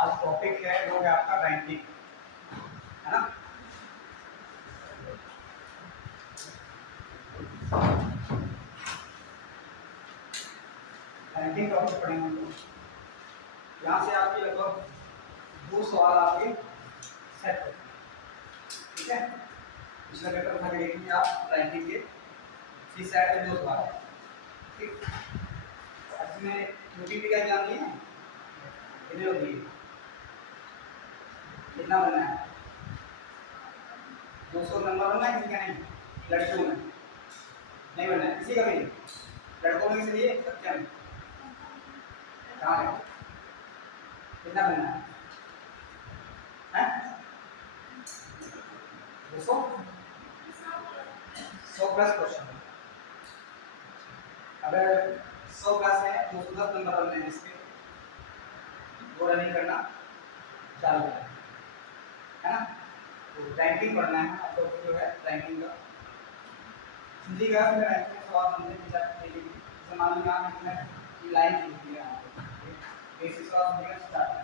आज टॉपिक है वो है आपका रैंकिंग, है ना। रैंकिंग टॉपिक पढ़ेंगे हम लोग। यहाँ से आपके लगभग 2 सवाल आपके सेट हो, ठीक है। पिछला पेपर उठा के देखेंगे आप रैंकिंग के, सी सेट के 2 सवाल है, ठीक। इसमें यूपी का एग्जाम नहीं है, कितने लोग दिए, कितना बनना है, 200 नंबर बनना है किसी का नहीं, लड़कियों में नहीं बनना है, किसी का भी नहीं, लड़कों में इसलिए बच्चे में कहाँ है, कितना बनना है, हैं 200 100 प्लस क्वेश्चन। अगर 100 प्लस है 210 नंबर बनने हैं इसके, वो रनिंग करना चालू है ना। तो रैंकिंग पढ़ना है आपको, जो है रैंकिंग का समझिएगा। फिर रैंकिंग का सवाल बनने की जाती है, जैसे मान लीजिए आपने ये लाइन लिखी है, बेसिक सवाल समझिएगा स्टार्ट है।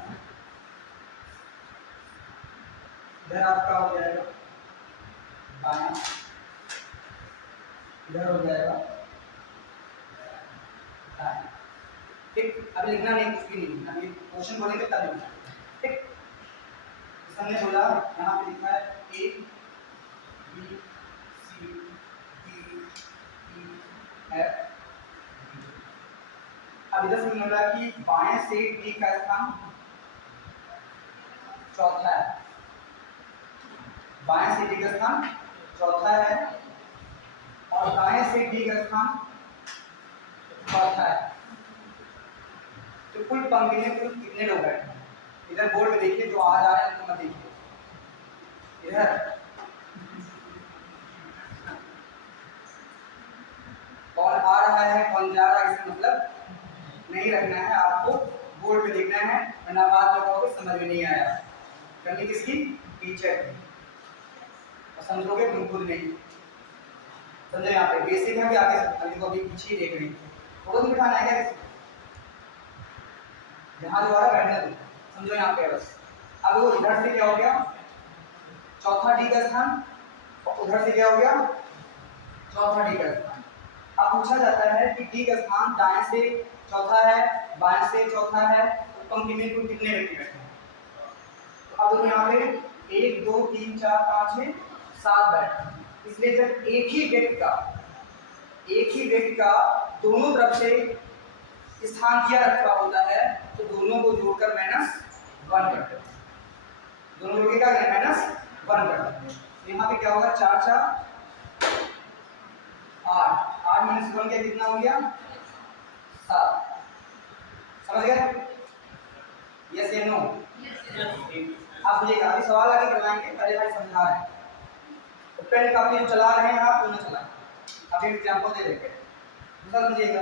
इधर आपका हो जाएगा बायां, इधर हो जाएगा दायां, ठीक। अब लिखना नहीं, कुछ भी नहीं लिखना, ये क्वेश्चन बोलेंगे तब लिखना, ठीक। हमने बोला यहाँ पे लिखा है A B C D E F. अब इधर से बोला कि बाएं से डी का स्थान चौथा है, बाएं से डी का स्थान चौथा है और दाएं से डी का स्थान चौथा है। तो कुल पंक्ति में कुल कितने लोग बैठे हैं, इधर बोर्ड में देखिए, जो आ जा रहे हैं उनको मत देखिए, इधर कौन आ रहा है कौन जा रहा है इसका मतलब नहीं रखना है, आपको बोर्ड पे देखना है, वरना बाद में कहोगे समझ में नहीं आया। करनी किसकी, टीचर की, और समझोगे तुम खुद नहीं समझो। यहाँ पे बेसिक है कि आगे अभी तो अभी पीछे ही देख रही फोटो तो दिखाना है क्या किसी, जहाँ जो आ रहा है बैठना तुम समझो यहाँ पे बस। अब वो इधर से क्या हो गया चौथा डी का स्थान, और उधर से क्या हो गया चौथा डी का स्थान। अब पूछा जाता है कि डी का स्थान दाएं से चौथा है, बाएं से चौथा है, तो पंक्ति में कुल कितने व्यक्ति बैठे हैं। तो अब यहाँ पे 1 2 3 4 5 6 7 बैठे, इसलिए जब एक ही व्यक्ति का दोनों तरफ से स्थान दिया रखा होता है तो दोनों को जोड़कर -1 करते हैं, दोनों जोड़ के क्या करें -1 करते हैं। तो यहाँ पे क्या होगा 4 4 8 8 -1 क्या कितना हो गया 7। समझ गए, यस या नो। आप बोलिएगा, अभी सवाल आगे करवाएंगे, पहले भाई समझा रहे हैं, तो पेन कापी जो चला रहे हैं आप वो न चलाएं, अभी एग्जांपल दे देंगे। दूसरा समझिएगा,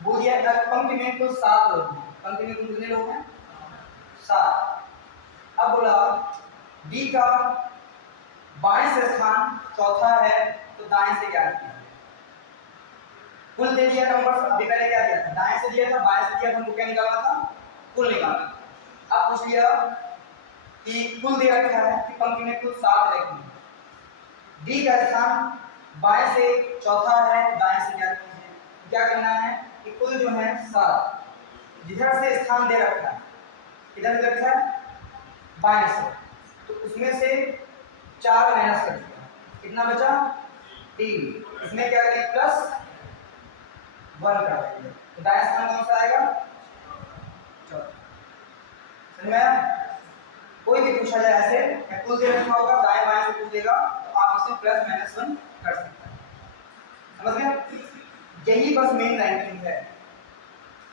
वो दिया है पंक्ति में कुल 7 लोग हैं, पंक्ति में कुल कितने लोग हैं 7। अब बोला डी का बाएं से स्थान चौथा है तो दाएं से क्या किया, कुल दे दिया नंबर। अभी पहले क्या दिया था, दाएं से दिया था बाएं से दिया था, हमको क्या निकालना था कुल निकालना। अब पूछ लिया कि कुल दे रखा है कि पंक्ति में कुल 7 रखेंगे, डी का स्थान बाएं से चौथा है दाएं से क्या कीजिए, क्या करना है कि कुल जो है 7, जिधर से स्थान दे रखा है किधर से रखा है बाएं से, तो उसमें से 4 माइनस कर दिया, कितना बचा 3, इसमें क्या करें +1 कर देंगे, तो दाएं स्थान कौन सा आएगा चौथा। समझ में आया। कोई भी पूछा जाए ऐसे कुल दे रखा होगा दाएं बाएं से पूछ देगा तो आप इसे +-1 कर सकते हैं, समझ गए। यही बस मेन रैंकिंग है।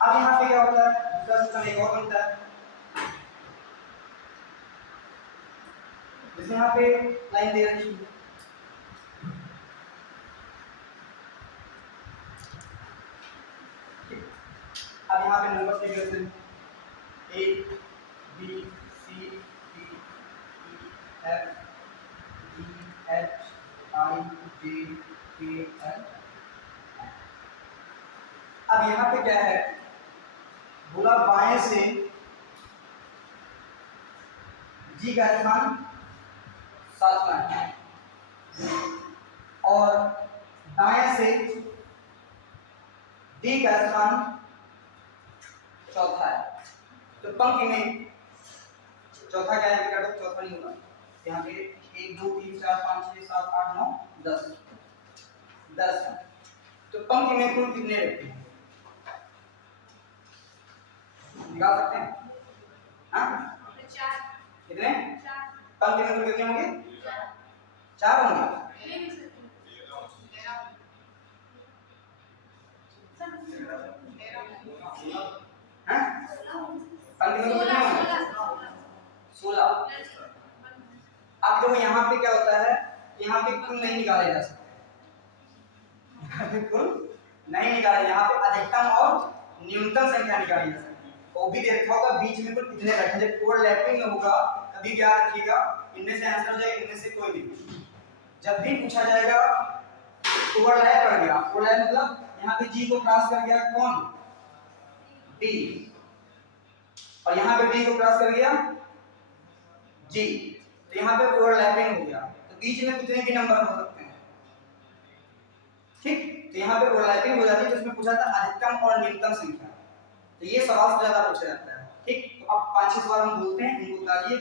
अब यहाँ पे क्या होता है, दूसरा सिस्टम एक और बनता है, जैसे यहाँ पे लाइन दे रखी है, अब यहाँ पे नंबर के A B C D E F G H I J K L। अब यहाँ पे क्या है, बोला बाएं से जी का स्थान सातवां है और दाएं से डी का स्थान चौथा है। तो पंक्ति में चौथा क्या है बेटा? चौथा नहीं होगा यहाँ पे 1 2 3 4 5 6 7 8 9 10 10 है। तो पंक्ति में कुल कितने रहते हैं निकाल सकते हैं? हाँ कितने? पंक्ति में कुल कितने होंगे? 4 होंगे। हाँ पंक्ति में कुल कितने होंगे? 16। अब देखो यहाँ पे क्या होता है, यहाँ पे कुल नहीं निकाले जा सकते, कुल नहीं निकाले, यहाँ पे अधिकतम और न्यूनतम संख्या निकाली जा सकती है। वो भी देखा होगा बीच में कुल कितने बैठे, जब ओवरलैपिंग में होगा कभी क्या रखिएगा, इनमें से आंसर हो जाएगा, इनमें से कोई नहीं। जब भी पूछा जाएगा ओवरलैप कर गया, ओवरलैप मतलब यहाँ पे जी को क्रॉस कर गया कौन? डी, और यहाँ पे डी को क्रॉस कर गया जी, तो यहाँ पे ओवरलैपिंग हो गया, तो बीच में कितने भी नंबर हो सकते हैं, ठीक। तो यहाँ पे ओवरलैपिंग हो जाती है, तो इसमें पूछा था अधिकतम और न्यूनतम संख्या, तो ये सवाल से ज्यादा पूछा जाता है, ठीक। तो अब 5-6 सवाल हम बोलते हैं, इनको उतारिए,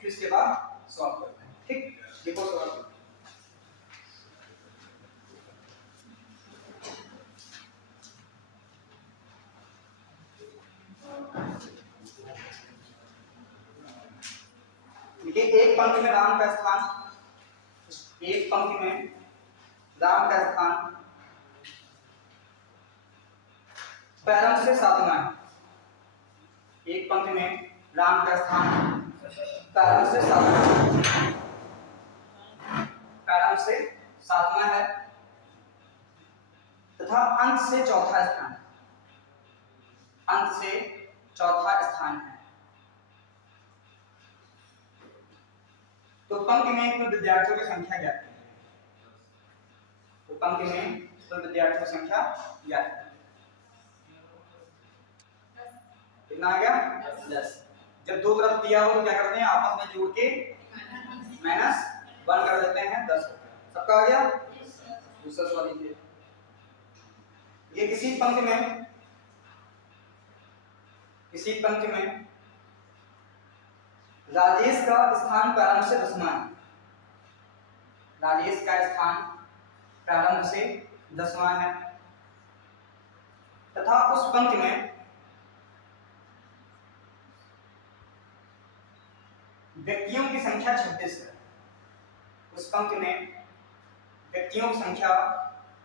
फिर इसके बाद सॉल्व करते हैं, ठीक। देखो सवाल देखिए, एक पंक्ति में राम का स्थान, एक पंक्ति में राम का स्थान प्रारंभ से सातवां है। एक पंक्ति में राम का स्थान प्रारंभ से सातवां, प्रारंभ से सातवां है तथा अंत से चौथा स्थान, अंत से चौथा स्थान है। तो पंक्ति में कुल विद्यार्थियों की संख्या क्या है? तो पंक्ति में कुल विद्यार्थियों की संख्या क्या है? कितना आ गया? 10। जब दो तरफ दिया हो तो क्या करते हैं, आपस में जोड़ के -1 कर देते हैं, 10 हो गया। सबका आ गया? दूसरा सवाल लीजिए। ये किसी पंक्ति में राजेश का स्थान प्रारंभ से 10वां है, राजेश का स्थान प्रारंभ से 10वां है तथा उस पंक्ति में व्यक्तियों की संख्या 26 है, उस पंक्ति में व्यक्तियों की संख्या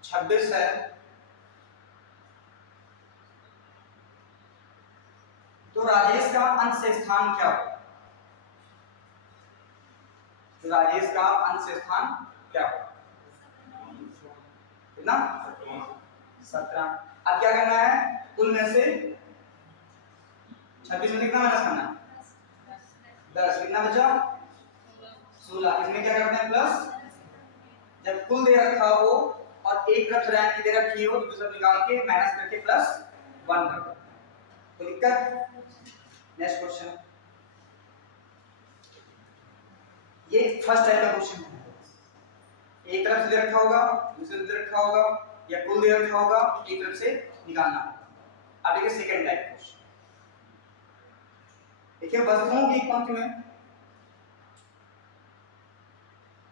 26 है, तो राजेश का अंत से स्थान क्या होगा? तो राजेश का अंत से स्थान क्या होगा? कितना? 17। अब क्या करना है, कुल में से 26 में कितना माइनस करना है? 10। कितना बचा? 16। इसमें क्या करते हैं प्लस, जब कुल दे रखा हो और एक तरफ रैंक की दे रखी हो तो दूसरा निकाल के माइनस करके +1 कर दो, तो दिक्कत? नेक्स्ट क्वेश्चन, ये फर्स्ट टाइप का क्वेश्चन है, एक तरफ से दे रखा होगा, दूसरे तरफ दे रखा होगा, या कुल दे रखा होगा, एक तरफ से निकालना होगा। अब देखिए सेकंड टाइप क्वेश्चन, देखिए वस्तुओं की पंक्ति में,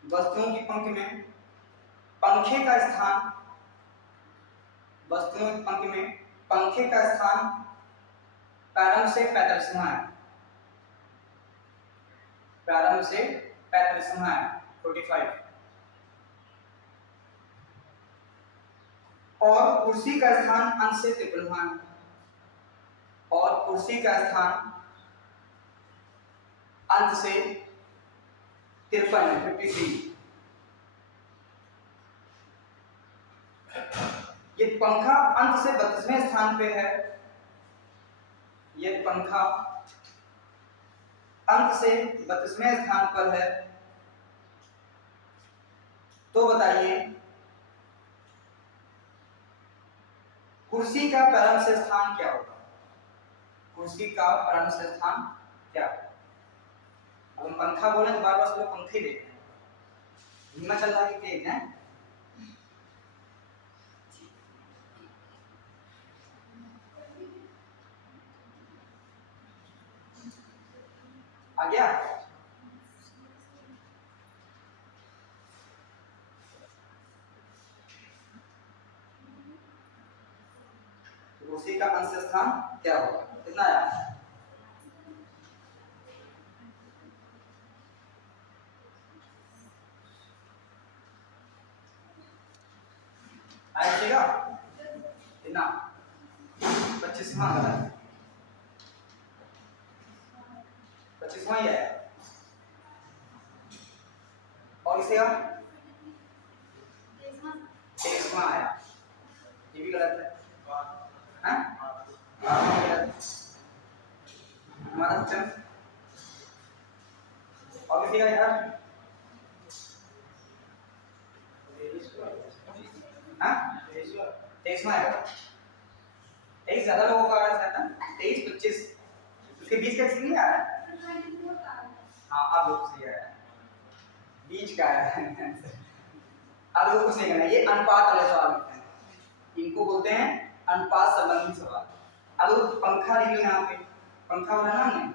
वस्तुओं की पंक्ति में पंखे का स्थान, वस्तुओं की पंक्ति में पंखे का स्थान प्रारंभ से 45वां है, प्रारंभ से 45वां है 45, और कुर्सी का स्थान अंत से 53वां है, और कुर्सी का स्थान अंत से 53 है 53। ये पंखा अंत से 32वें स्थान पे है, ये पंखा अंत से 32वें स्थान पर है, तो बताइए कुर्सी का प्रारंभ से स्थान क्या होगा? कुर्सी का प्रारंभ से स्थान क्या होगा? अब हम पंखा बोले तो बार बार सब लोग पंखे देते हैं, धीमा चल रहा है कि तेज है? आ गया? उसी का अंश स्थान क्या होगा? कितना आया? आएगा कितना? 25वां गलत, 25वां ही आया। और इसे 23वां आया, ये भी गलत है। हाँ? हमारा ऑप्शन और किसी का यार? हाँ? 23वां आएगा। 23 ज्यादा लोगों का आ रहा है ना, 23 25 उसके बीच का नहीं आ रहा है। हाँ अब लोग सही आया, बीच का आया है। अब लोग कुछ नहीं करना, ये अनुपात वाले सवाल होते हैं, इनको बोलते हैं अनुपात संबंधी सवाल। अब पंखा लिख लो यहाँ पे, पंखा वाला नाम नहीं,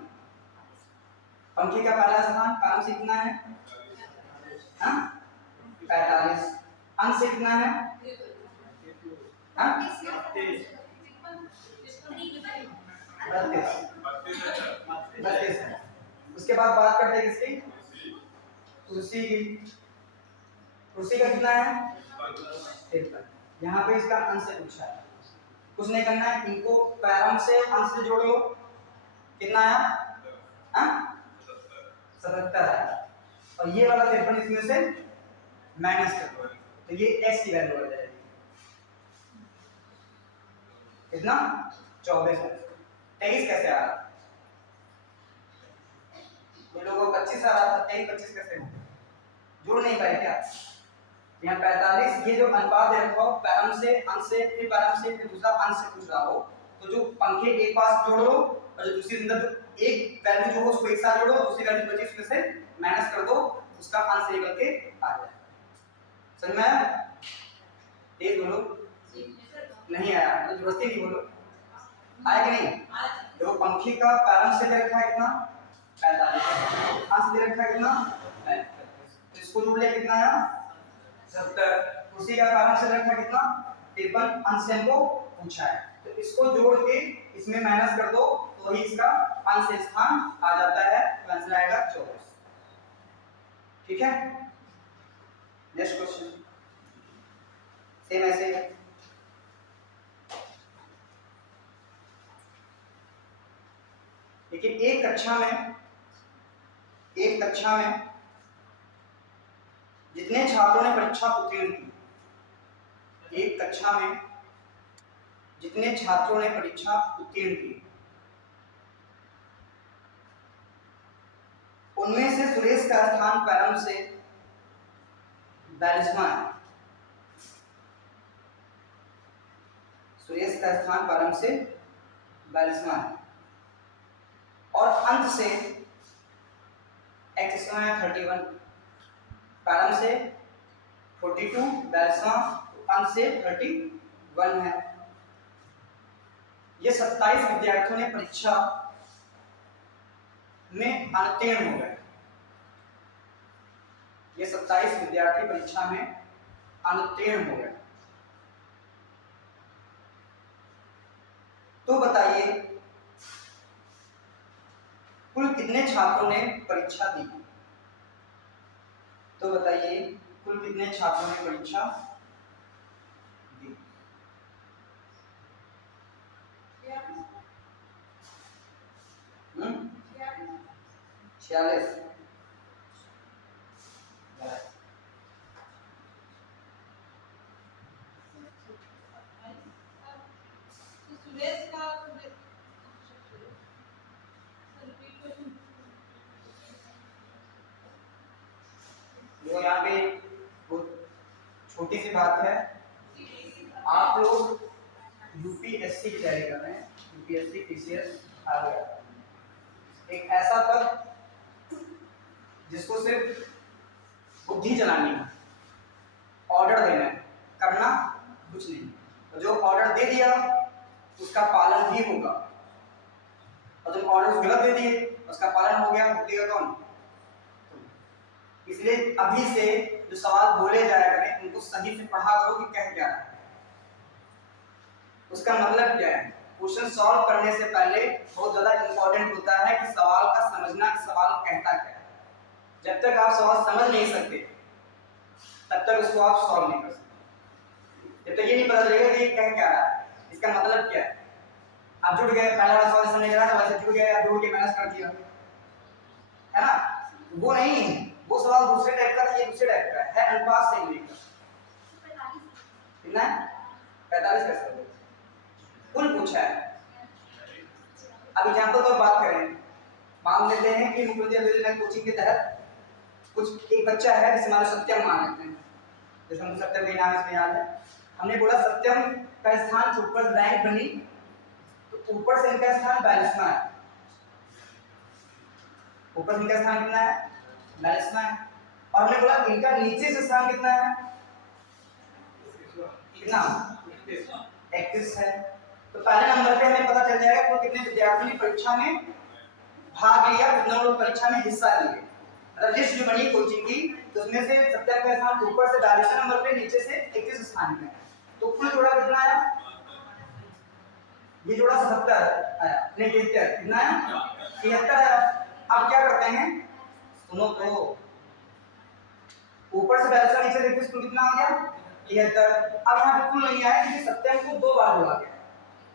पंखे का पहला स्थान कारण से कितना है? हाँ 45। अंश से कितना है? हाँ 32 है। उसके बाद बात करते हैं किसकी? कुर्सी की। कुर्सी का कितना है? 53। यहाँ पे इसका अंश से पूछा है, कुछ नहीं करना है, इनको प्रारंभ से अंश से जोड़ लो। कितना आया? हाँ 77 आया। और ये वाला 53 इसमें से माइनस कर दो, तो ये x की वैल्यू आ जाएगी कितना? 24 है। 23 कैसे आ रहा? ये लोगों को 25 आ रहा था, 23 25 कैसे हो? जोड़ नहीं पाए क्या? यहाँ 45, ये जो अनुपात दे रखा हो, प्रारंभ से अंश से, फिर प्रारंभ से, फिर दूसरा अंश से पूछ रहा हो, तो जो पंखे एक पास जोड़ लो और जो दूसरी अंदर एक वैल्यू जो हो उसको एक साथ जोड़ो, दूसरी वैल्यू बची उसमें से माइनस कर दो, उसका अंश निकल के आ जाए। समझ में आया? तेज बोलो। नहीं आया तो जबरदस्ती नहीं बोलो, आया कि नहीं? देखो पंखे का प्रारंभ से दे रखा है कितना? 45। अंश दे रखा है कितना? 35। तो इसको जोड़ लिया, कितना आया? 70। उसी का प्रारंभ से रखा कितना? 53। अंश से हमको पूछा है, तो इसको जोड़ के इसमें माइनस कर दो, तो ही इसका अंश स्थान आ जाता है, तो आंसर आएगा 24। ठीक है, नेक्स्ट क्वेश्चन सेम ऐसे। लेकिन एक कक्षा में जितने छात्रों ने परीक्षा उत्तीर्ण की, एक कक्षा में जितने छात्रों ने परीक्षा उत्तीर्ण की, उनमें से सुरेश का स्थान प्रारंभ से 42वां है। सुरेश का स्थान प्रारंभ से 42वां है और अंत से 31वां है, 31। प्रारंभ से 42, 42वां, अंत से 31 है। ये 27 विद्यार्थियों ने परीक्षा में अनुत्तीर्ण हो गए। ये 27 विद्यार्थी परीक्षा में अनुत्तीर्ण हो गए। तो बताइए कुल कितने छात्रों ने परीक्षा दी? तो बताइए कुल कितने छात्रों ने परीक्षा दी? हम्म 46। देखो यहाँ पे बहुत छोटी सी बात है, आप लोग यूपीएससी की तैयारी कर रहे हैं, यूपीएससी पीसीएस आ गया, एक ऐसा पद इसको सिर्फ बुद्धि चलानी है, ऑर्डर देना है, करना कुछ नहीं। तो जो ऑर्डर दे दिया उसका पालन भी होगा, और जब ऑर्डर गलत दे दिए उसका पालन हो गया, भुगतेगा कौन? इसलिए अभी से जो सवाल बोले जाया करें उनको सही से पढ़ा करो कि कह क्या है, उसका मतलब क्या है। क्वेश्चन सॉल्व करने से पहले बहुत ज्यादा इंपॉर्टेंट होता है कि सवाल का समझना, कि सवाल कहता क्या है। जब तक आप सवाल समझ नहीं सकते तब तक उसको आप सॉल्व नहीं कर सकते। जब तक ये नहीं पता चलेगा कि कह क्या रहा है, इसका मतलब क्या है। आप जुड़ गए, पहला वाला सवाल समझ रहा था वैसे जुड़ गए, आप जुड़ के मैनेज कर दिया, है ना। वो नहीं है, वो सवाल दूसरे टाइप का था, ये दूसरे टाइप का है। अनुपात से लेकर कितना 45 का सवाल कुल पूछा है। अब एग्जांपल तो बात करें, मान लेते हैं कि मुख्यमंत्री योजना कोचिंग के तहत कुछ एक बच्चा है जिसे मान लो सत्यम मान लेते हैं, जैसे हम सत्यम के नाम इसमें याद है। हमने बोला सत्यम का स्थान ऊपर रैंक बनी तो ऊपर से इनका स्थान 42वां है, ऊपर से इनका स्थान कितना है 42वां है। और हमने बोला इनका नीचे से स्थान कितना है, कितना 31 है। तो पहले नंबर पे हमें पता चल जाएगा कि कितने विद्यार्थी ने परीक्षा में भाग लिया, कितने लोग परीक्षा में हिस्सा लिए। मतलब लिस्ट जो बनी कोचिंग की तो उसमें से 70 का स्थान ऊपर से 42 नंबर पे, नीचे से 31 स्थान पे। तो कुल जोड़ा कितना आया, ये जोड़ा 77 आया, नहीं 73 कितना है 73 आया। अब क्या करते हैं, सुनो तो, ऊपर से 42 नीचे से 31 कुल कितना आ गया 73। अब यहाँ पे कुल नहीं आया क्योंकि 70 को दो बार जोड़ा गया,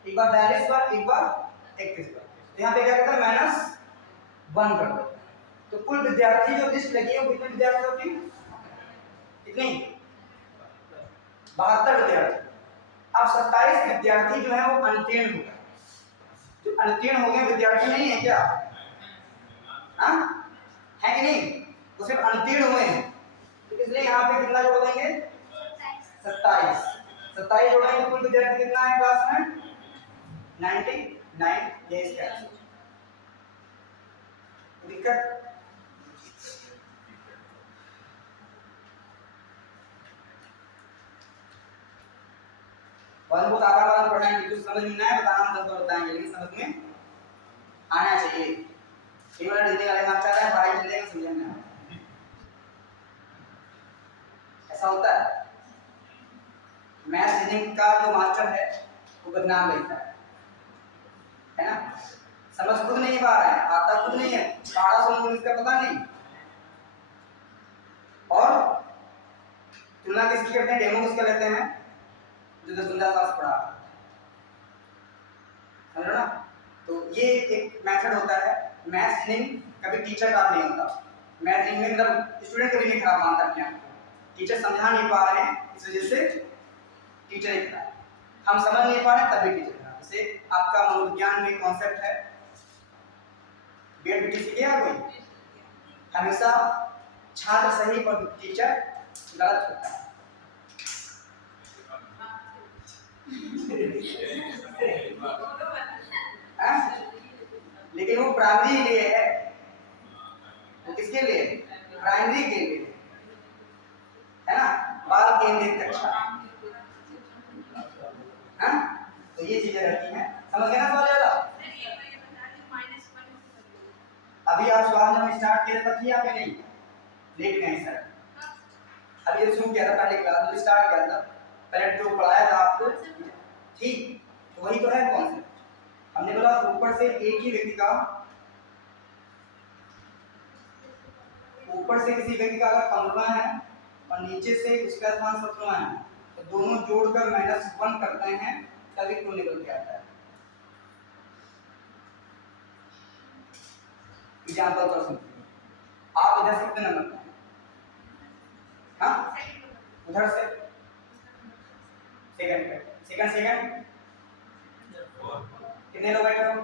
एक बार 42 बार, एक बार 31 बार। तो यहाँ पे क्या करता है -1 कर देता है। तो कुल विद्यार्थी जो लिस्ट लगी है वो कितने विद्यार्थी होती, कितनी 72 विद्यार्थी। अब 27 विद्यार्थी जो है वो अनुत्तीर्ण हो गए। जो अनुत्तीर्ण हो गए विद्यार्थी नहीं है क्या, हाँ है कि नहीं, वो सिर्फ अनुत्तीर्ण हुए हैं। तो इसलिए यहाँ पे कितना जोड़ देंगे 27 जोड़ेंगे तो कुल विद्यार्थी कितना है क्लास में 99। ये इसका दिक्कत बहुत आसान पढ़ाएंगे, जो समझ में ना आए बताना हम 10 बार बताएंगे, लेकिन समझ में आना चाहिए। ये वाला रीजनिंग वाले मास्टर है पढ़ाई चलेगा समझ में आए, ऐसा होता है। मैथ्स रीजनिंग का जो मास्टर है वो बदनाम रहता है ना, समझ खुद नहीं पा रहा है, आता खुद नहीं है, पढ़ा सुन इसका पता नहीं। और तुलना किसकी करते हैं, डेमो किसका लेते हैं, जो 10-15 साल से पढ़ा, समझ रहे ना। तो ये एक मेथड होता है। मैथ्स रीजनिंग कभी टीचर का नहीं होता, मैथ्स रीजनिंग में मतलब स्टूडेंट कभी नहीं खराब मानता अपने आप को, टीचर समझा नहीं पा रहे हैं इस वजह से टीचर ही खराब, हम समझ नहीं पा रहे तभी टीचर खराब। जैसे आपका मनोविज्ञान में कॉन्सेप्ट है, बीएड बीटीसी किया कोई, हमेशा छात्र सही पर टीचर गलत होता है। लेकिन वो प्राइमरी के लिए है, वो किसके लिए, प्राइमरी के लिए है ना, बाल केंद्रित कक्षा, हाँ तो ये चीजें रहती हैं, समझ गए ना बहुत ज्यादा। अभी आप स्वाद में स्टार्ट किया था या नहीं, लेट गए सर, अभी शुरू किया था पहले क्लास में स्टार्ट किया था, पहले जो पढ़ाया था आपको ठीक, तो वही तो है कॉन्सेप्ट। हमने बोला ऊपर से एक ही व्यक्ति का, ऊपर से किसी व्यक्ति का अगर 15 है और नीचे से उसका स्थान 17 है तो दोनों जोड़कर -1 करते हैं तभी कुल निकल के आता है। एग्जांपल तो सुनिए, आप इधर से कितने नंबर पाए, हाँ उधर से सेकंड कितने लोग बैठे हो,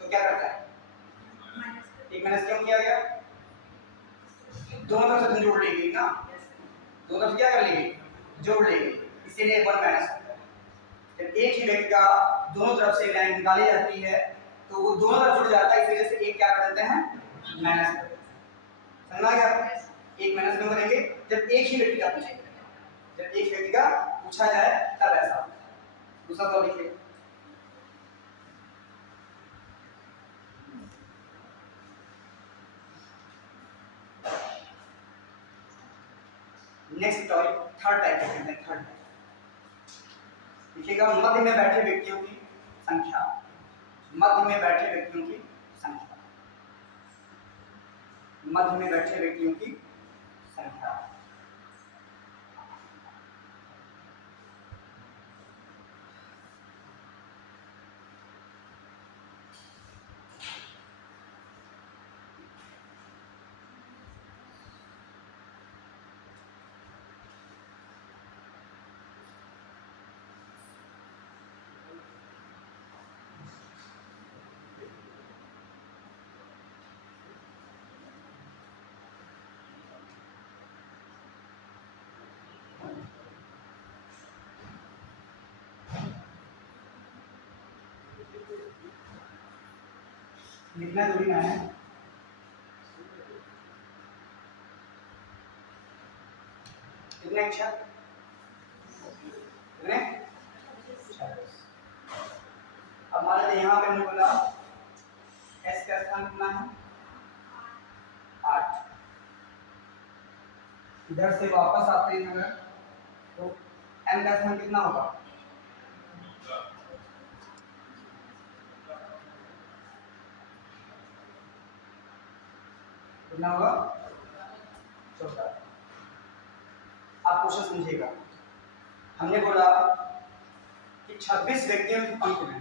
तो क्या करता है एक माइनस क्यों किया गया, दोनों तरफ से जोड़ लेंगे ना, दोनों तरफ क्या कर लेंगे जोड़ लेंगे, इसीलिए 1 माइनस होता है। जब एक ही व्यक्ति का दोनों तरफ से लाइन निकाली जाती है तो वो दोनों तरफ जुड़ जाता है, इस वजह से एक क्या कर देते हैं माइनस कर देते हैं। समझ में आ गया? एक माइनस क्यों करेंगे? जब एक ही व्यक्ति का पूछेंगे, जब एक व्यक्ति का पूछा जाए तब ऐसा। दूसरा सवाल लिखिए। नेक्स्ट टॉपिक थर्ड टाइप है। थर्ड लिखिएगा, मध्य में बैठे व्यक्तियों की संख्या। मध्य में बैठे व्यक्तियों की संख्या। मध्य में बैठे व्यक्तियों की संख्या। लिखना जरूरी ना है। कितने अक्षर? कितने? अब मान लीजिए यहाँ पे हमने बोला एस का स्थान कितना है? 8। इधर से वापस आते हैं अगर तो एम का स्थान कितना होगा? कितना होगा? 14। आप क्वेश्चन समझिएगा। हमने बोला कि 26 व्यक्तियों की पंक्ति में,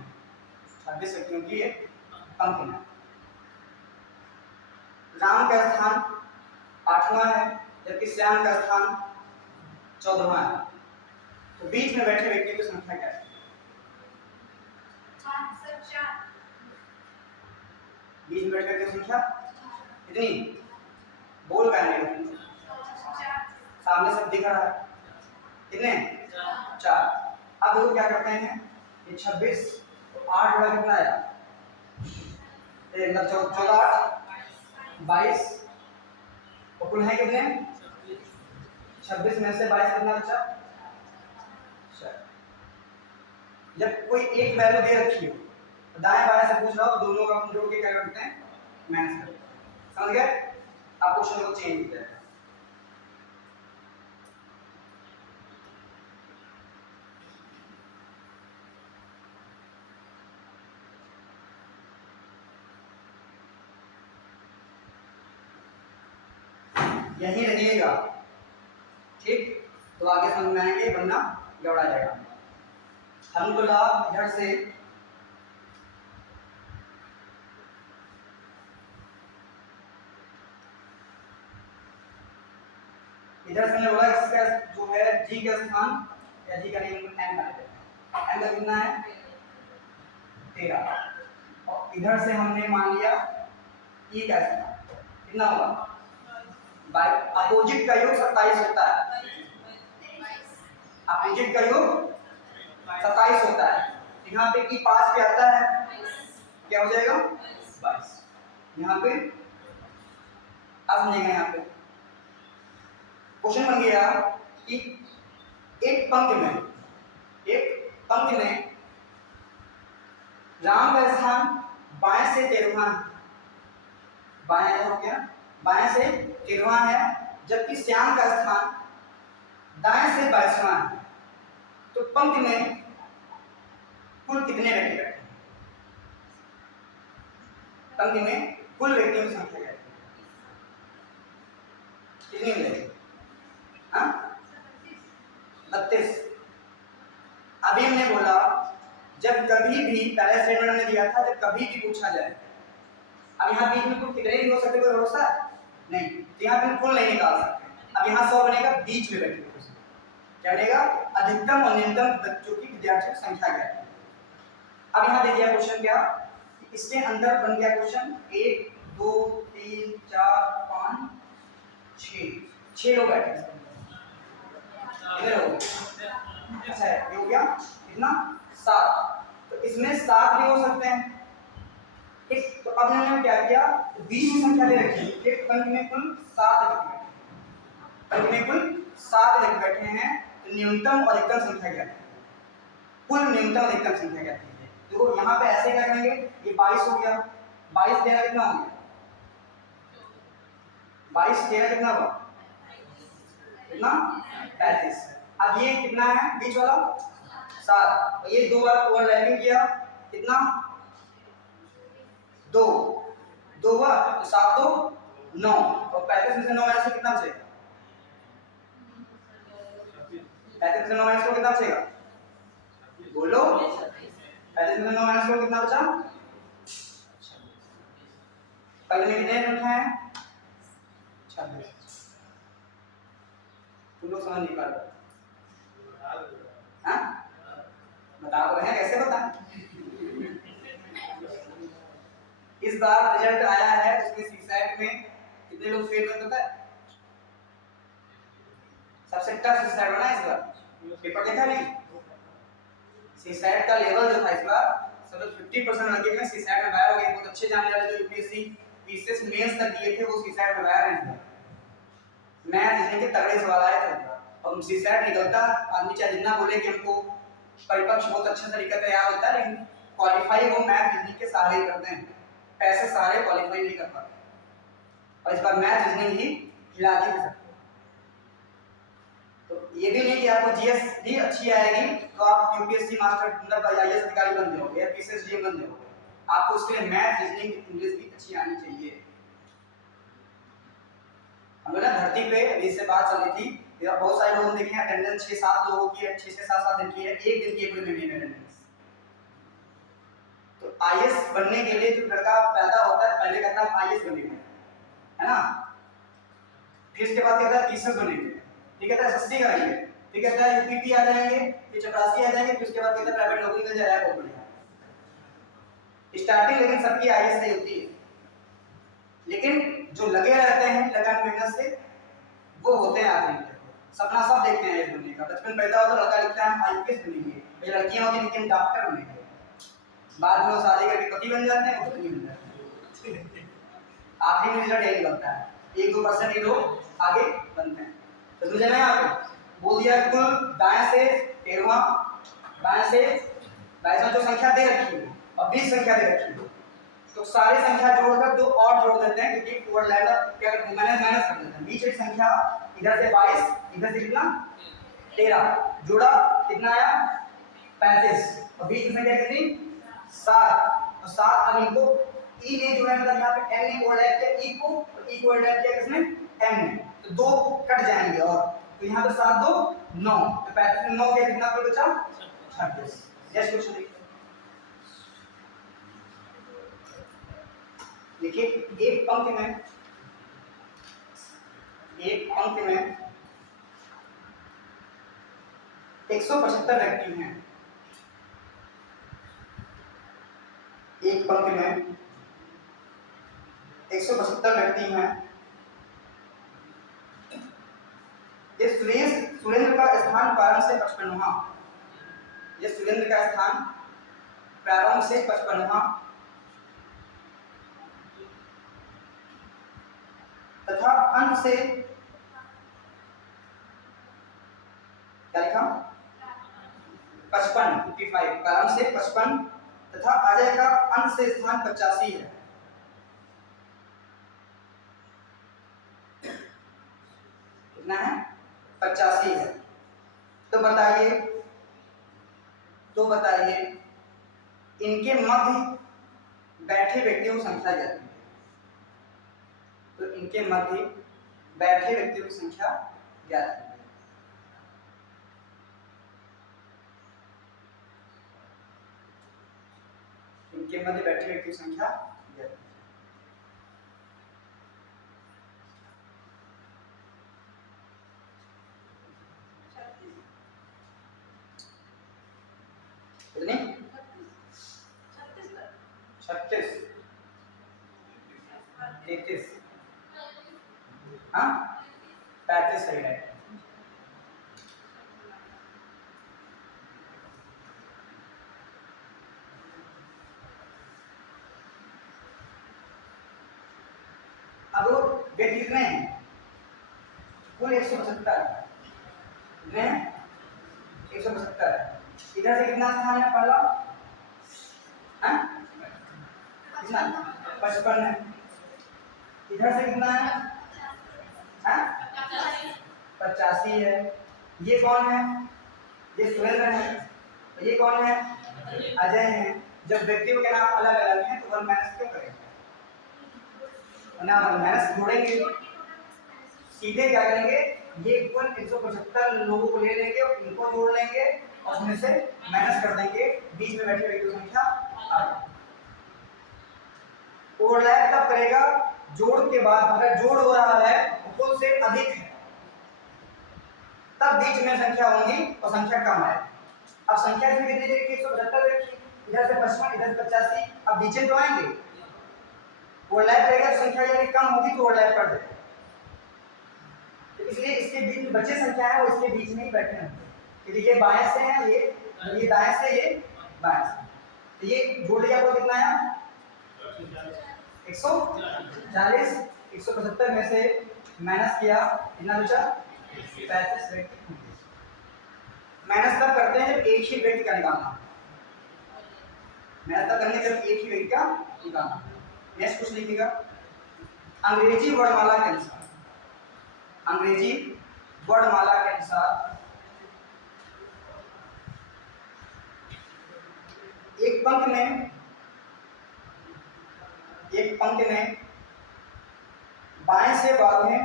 26 व्यक्तियों की एक पंक्ति में राम का स्थान 8वां है जबकि श्याम का स्थान 14वां है। तो बीच में बैठे व्यक्तियों की संख्या क्या है? बीच में बैठे व्यक्तियों की संख्या कितनी? बोल का नहीं, सामने सब दिख रहा है। कितने? 4। अब देखो क्या करते हैं, ये 26 तो 8 बड़ा कितना आया? 14 8 22 और कुल है कितने? 26 में से 22 कितना बचा? जब कोई एक वैल्यू दे रखी हो तो दाएं बाएं से पूछ रहा हो तो दोनों का हम जोड़ के क्या करते हैं? माइनस करते हैं। समझ गए? अब क्वेश्चन को चेंज हो जाएगा। यही रहिएगा, ठीक? तो आगे समझ में आएंगे वरना गड़बड़ा जाएगा। हम बोला इधर से हमने बोला इसका जो है जी का स्थान या जी का नहीं एम का लेते हैं। एम का कितना है? 13। और इधर से हमने मान लिया ई का स्थान कितना होगा? बाई अपोजिट का योग 27 होता है। अपोजिट का योग 27 होता है। यहाँ पे ई 5 पे आता है, क्या हो जाएगा? 22। यहाँ पे अब समझेगा, यहाँ पे क्वेश्चन बन गया कि एक पंक्ति में राम का स्थान बाएं से 13वां, बाएं हो गया, बाएं से 13वां है जबकि श्याम का स्थान दाएं से 22वां है। तो पंक्ति में कुल कितने व्यक्ति बैठे? पंक्ति में कुल व्यक्तियों की संख्या क्या है? कितनी मिलेगी? 32। अभी हमने बोला जब कभी भी पहले स्टेटमेंट में दिया था, जब कभी भी पूछा जाए, अब यहाँ बीच में कुल कितने भी हो सकते, कोई भरोसा नहीं, तो यहाँ पे कुल नहीं निकाल सकते। अब यहाँ 100 बनेगा बीच में बैठे क्या बनेगा? अधिकतम और न्यूनतम बच्चों की विद्यार्थियों की संख्या क्या है? अब यहाँ दे दिया क्वेश्चन क्या, इसके अंदर बन गया क्वेश्चन 1 2 3 4 5 6 लोग बैठे हैं। कितने लोग? अच्छा है, ये हो गया कितना? 7। तो इसमें 7 भी हो सकते हैं, ठीक। तो अब हमने क्या किया, बीच में संख्या दे रखी है, एक पंक्ति में कुल 7 व्यक्ति बैठे, पंक्ति में कुल 7 व्यक्ति बैठे हैं, तो न्यूनतम और अधिकतम संख्या क्या है, कुल न्यूनतम और अधिकतम संख्या क्या है। देखो यहाँ पे ऐसे क्या करेंगे, ये 22 हो गया, 22 13 कितना हो गया, 22 13 कितना हुआ, कितना 35। अब ये कितना है बीच वाला 7, ये दो बार ओवरलैपिंग किया, कितना 2 2 हुआ, तो 7 2 9, और 35 में से 9 माइनस कितना बचेगा, 35 में से 9 माइनस कितना बचेगा, बोलो 35 में से 9 माइनस कितना बचा, पहले में कितने संख्या है 26। तुम लोग समझ नहीं पा रहे, हाँ बता तो रहे हैं, कैसे बताएं। इस बार रिजल्ट आया है उसमें सीसैट में कितने लोग फेल हुए पता है, सबसे टफ सीसैट बना इस बार, पेपर देखा नहीं, सीसैट का लेवल जो था इस बार सब 50% लड़के में सीसैट में बाहर हो गए, बहुत अच्छे जाने वाले जो यूपीएससी पीसीएस मेंस तक दिए थे वो सीसैट में बाहर हैं। मैथ इसमें के तगड़े सवाल आए थे, और सीसैट निकलता आदमी चाहे जितना बोले कि हमको परिपक्ष बहुत अच्छे तरीके से तैयार होता है, लेकिन क्वालिफाई वो मैथ रीजनिंग के सहारे ही करते हैं, पैसे सारे क्वालिफाई नहीं कर पाते, और इस बार मैथ रीजनिंग ही हिला दी है। तो ये भी नहीं कि आपको जीएस भी अच्छी आएगी तो आप यूपीएससी मास्टर मतलब आईएएस अधिकारी बन जाओगे या पीसीएस डीएम बन जाओगे, आपको उसके लिए मैथ रीजनिंग इंग्लिश भी अच्छी आनी चाहिए। हम लोग ना धरती पे इससे बात चल रही थी, बहुत सारे लोग देखे अटेंडेंस 6-7 लोगों की है, 6 से 7 दिन की है, एक दिन की एक में नहीं अटेंडेंस। तो आईएएस बनने के लिए जो लड़का पैदा होता है पहले कहता है आईएएस बनेंगे, है ना, फिर इसके बाद कहता है पीसीएस बनेंगे, ठीक है, एसएससी करेंगे, फिर कहता है यूपीपी आ जाएंगे, फिर चपरासी आ जाएंगे, फिर उसके बाद कहता है प्राइवेट नौकरी मिल जाएगा बहुत बढ़िया। स्टार्टिंग लेकिन सबकी आईएएस से होती है, लेकिन जो लगे रहते हैं लगन मेहनत से वो होते हैं आखिरी तक। सपना सब देखते हैं आईएएस बनने का, बचपन पैदा होता लड़का लिखता है हम आईपीएस बनेंगे, ये लड़कियां होती हैं कि डॉक्टर बनेंगे, बाद में वो शादी करके पति बन जाते हैं, पत्नी बन जाते हैं, आखिरी में रिजल्ट यही निकलता है, 1-2% ही लोग आगे बनते हैं। तो मुझे ना यहाँ पे बोल दिया कुल दाएं से 13वां, बाएं से 22वां जो संख्या दे रखी है और 20 संख्या दे रखी है, तो सारी संख्या जोड़कर 2 और जोड़ देते हैं, क्योंकि ओवरलैप क्या माइनस कर देते हैं, बीच एक संख्या इधर से 22 इधर से कितना 13 जोड़ा कितना आया 35, और बीच की संख्या कितनी 7, और 7 अब इनको ई ने जो है मतलब यहाँ पे एम ने ओवरलैप किया ई को, और ई को ओवरलैप किया किसने एम ने, तो 2 कट जाएंगे, और तो यहाँ पे 7 2 9, तो 35 में 9 के कितना पे बचा 26। नेक्स्ट क्वेश्चन देखिए, एक पंक्ति में 175 व्यक्ति हैं, एक पंक्ति में 175 व्यक्ति हैं, ये सुरेंद्र का स्थान प्रारंभ से 55वां, ये सुरेंद्र का स्थान प्रारंभ से 55वां तथा अंत से क्या लिखा 55 प्रारंभ से 55 तथा अजय का अंत से स्थान 85 है। कितना है 85 है। तो बताइए इनके मध्य बैठे व्यक्तियों की संख्या क्या है, तो इनके मध्य बैठे व्यक्तियों की संख्या ज्ञात है। इनके मध्य बैठे व्यक्तियों की संख्या ज्ञात है। कितने 36 33 हाँ 35 सही है। अब वो व्यक्ति कितने हैं? कुल 175 कितने हैं? 175। इधर से कितना स्थान है पहला? कितना? 55 है। इधर से कितना है? 85 है। ये कौन है? ये सुरेंद्र है। ये कौन है? अजय है। जब व्यक्तियों के नाम अलग अलग हैं तो वन माइनस क्यों करेंगे? ना वन माइनस जोड़ेंगे, सीधे क्या करेंगे? ये कुल 175 लोगों को ले लेंगे और इनको जोड़ लेंगे और उसमें से माइनस कर देंगे, बीच में बैठे व्यक्तियों की संख्या आ जाएगी। ओवरलैप तब करेगा जोड़ के बाद, अगर जोड़ हो रहा है कुल से अधिक है तब बीच में संख्या होंगी और संख्या कम आएगी। अब संख्या इसमें कितनी देखिए? 175 देखिए, इधर से 55, इधर से 85, अब बीच तो आएंगे। ओवरलैप करेगा तो संख्या यदि कम होगी तो ओवरलैप कर देगा, तो इसलिए इसके बीच में बचे संख्या है वो इसके बीच में ही बैठे हैं, क्योंकि ये बाएं से है, ये दाएं से, ये बाएं से, तो ये जोड़ लिया तो कितना है? 140। 175 में से माइनस किया, कितना बचा? 35 व्यक्ति। माइनस तब करते हैं जब एक ही व्यक्ति का निकालना, माइनस तब करने जब एक ही व्यक्ति का निकालना। नेक्स्ट कुछ लिखिएगा, अंग्रेजी वर्णमाला के अनुसार, अंग्रेजी वर्णमाला के अनुसार एक पंक्ति में बाएं से 12वें,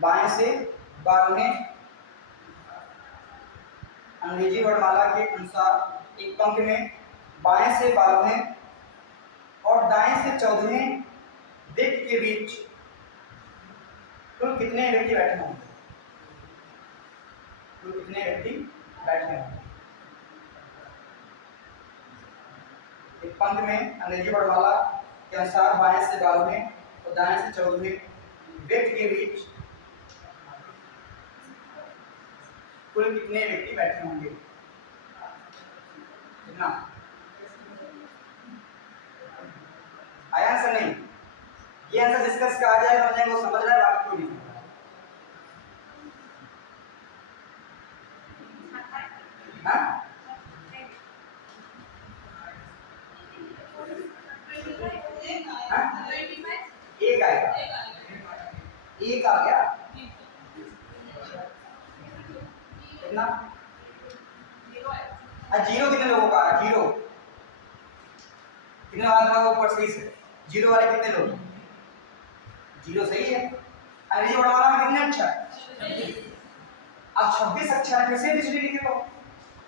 बाएं से 12वें अंग्रेजी वर्णमाला के अनुसार एक पंक्ति में बाएं से 12वें और दाएं से 14वें व्यक्ति के बीच कुल कितने व्यक्ति बैठे होंगे? कुल कितने व्यक्ति बैठे होंगे? एक पंक्ति में अंग्रेजी वर्णमाला के अनुसार बाएं से 12वें और दाएं से 14वें व्यक्ति के बीच कुल कितने व्यक्ति बैठे होंगे? कितना आया आंसर? नहीं, ये आंसर डिस्कस करा जाए समझने को समझ रहा है, बाकी कोई नहीं। एक आएगा, एक आ गया कितना? जीरो कितने लोगों का? जीरो कितने वाला ऊपर सही से? जीरो वाले कितने लोग? जीरो सही है। अंग्रेजी वर्णमाला में कितने अक्षर? अब 26 अक्षर है, कैसे डिक्शनरी लिखे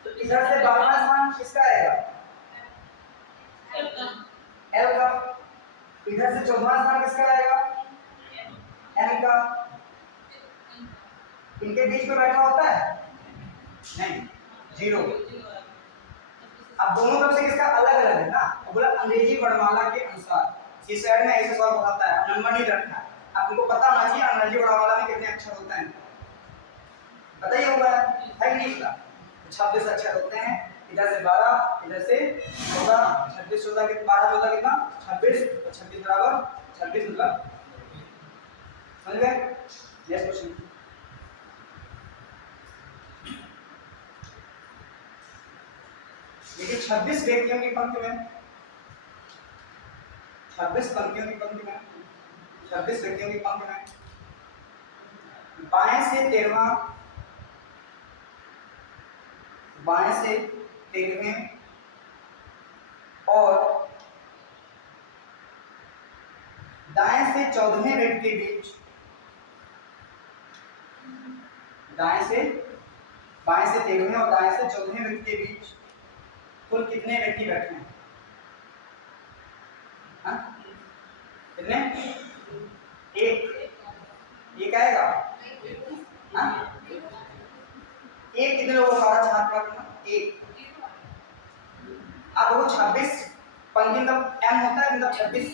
तो इधर से 12वां स्थान किसका आएगा? एल का। इधर से 14वां स्थान किसका आएगा? एम का। इनके बीच में बैठा होता है? नहीं, जीरो। अब दोनों तरफ से किसका अलग अलग है ना, तो बोला अंग्रेजी वर्णमाला के अनुसार। इस साइड में ऐसे सवाल बताता है, नंबर नहीं रखना है, आपको पता होना चाहिए अंग्रेजी वर्णमाला में कितने अक्षर होते हैं, पता ही होगा, है कि नहीं? 26 अक्षर होते हैं। इधर से 12, इधर से 14, 26 14 के 12 14 कितना? 26, 26 बराबर 26 मतलब, समझ गए? नेक्स्ट क्वेश्चन, देखिए 26 व्यक्तियों की पंक्ति में, 26 पंक्तियों की पंक्ति में, 26 व्यक्तियों की पंक्ति में बाएं से 13वां, बाएं से 13वें और दाएं से 14वें व्यक्ति के बीच, बाएं से 13वें और दाएं से 14वें व्यक्ति के बीच कुल कितने व्यक्ति बैठे हैं? कितने? एक आएगा। एक कितने लोगों का? हाथ रखना, एक। अब वो 26 पंक्ति मतलब एम होता है, मतलब 26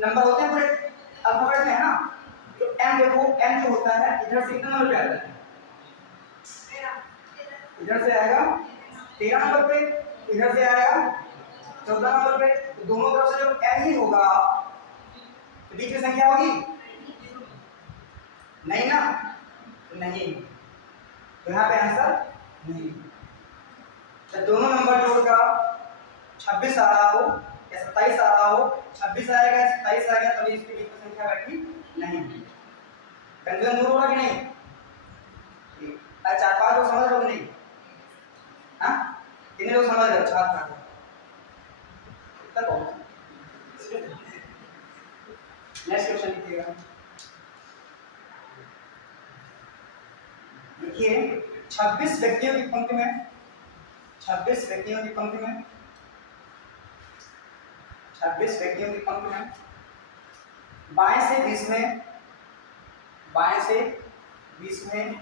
नंबर होते हैं पूरे अल्फाबेट में, है ना? तो एम देखो, एम जो होता है इधर से कितना नंबर पे आता है? इधर से आएगा 13 नंबर पे, इधर से आएगा 14 नंबर पे तो दोनों तरफ से जो n ही होगा तो बीच में संख्या होगी नहीं ना, तो नहीं, तो यहाँ पे आंसर नहीं। जब दोनों नंबर जोड़कर 26 आ रहा हो या 27 आ रहा हो, 26 आएगा 27 आएगा तभी इसके बीच में संख्या बैठी नहीं। कंफ्यूजन दूर होगा कि नहीं? चार पांच लोग समझ रहे हो कि नहीं? हाँ, कितने लोग समझ रहे हो? चार पांच तक। नेक्स्ट क्वेश्चन लिखिएगा। देखिए 26 व्यक्तियों की पंक्ति में 26 व्यक्तियों की पंक्ति में 26 व्यक्तियों की पंक्ति में बाएं से 20 में, बाएं से 20 में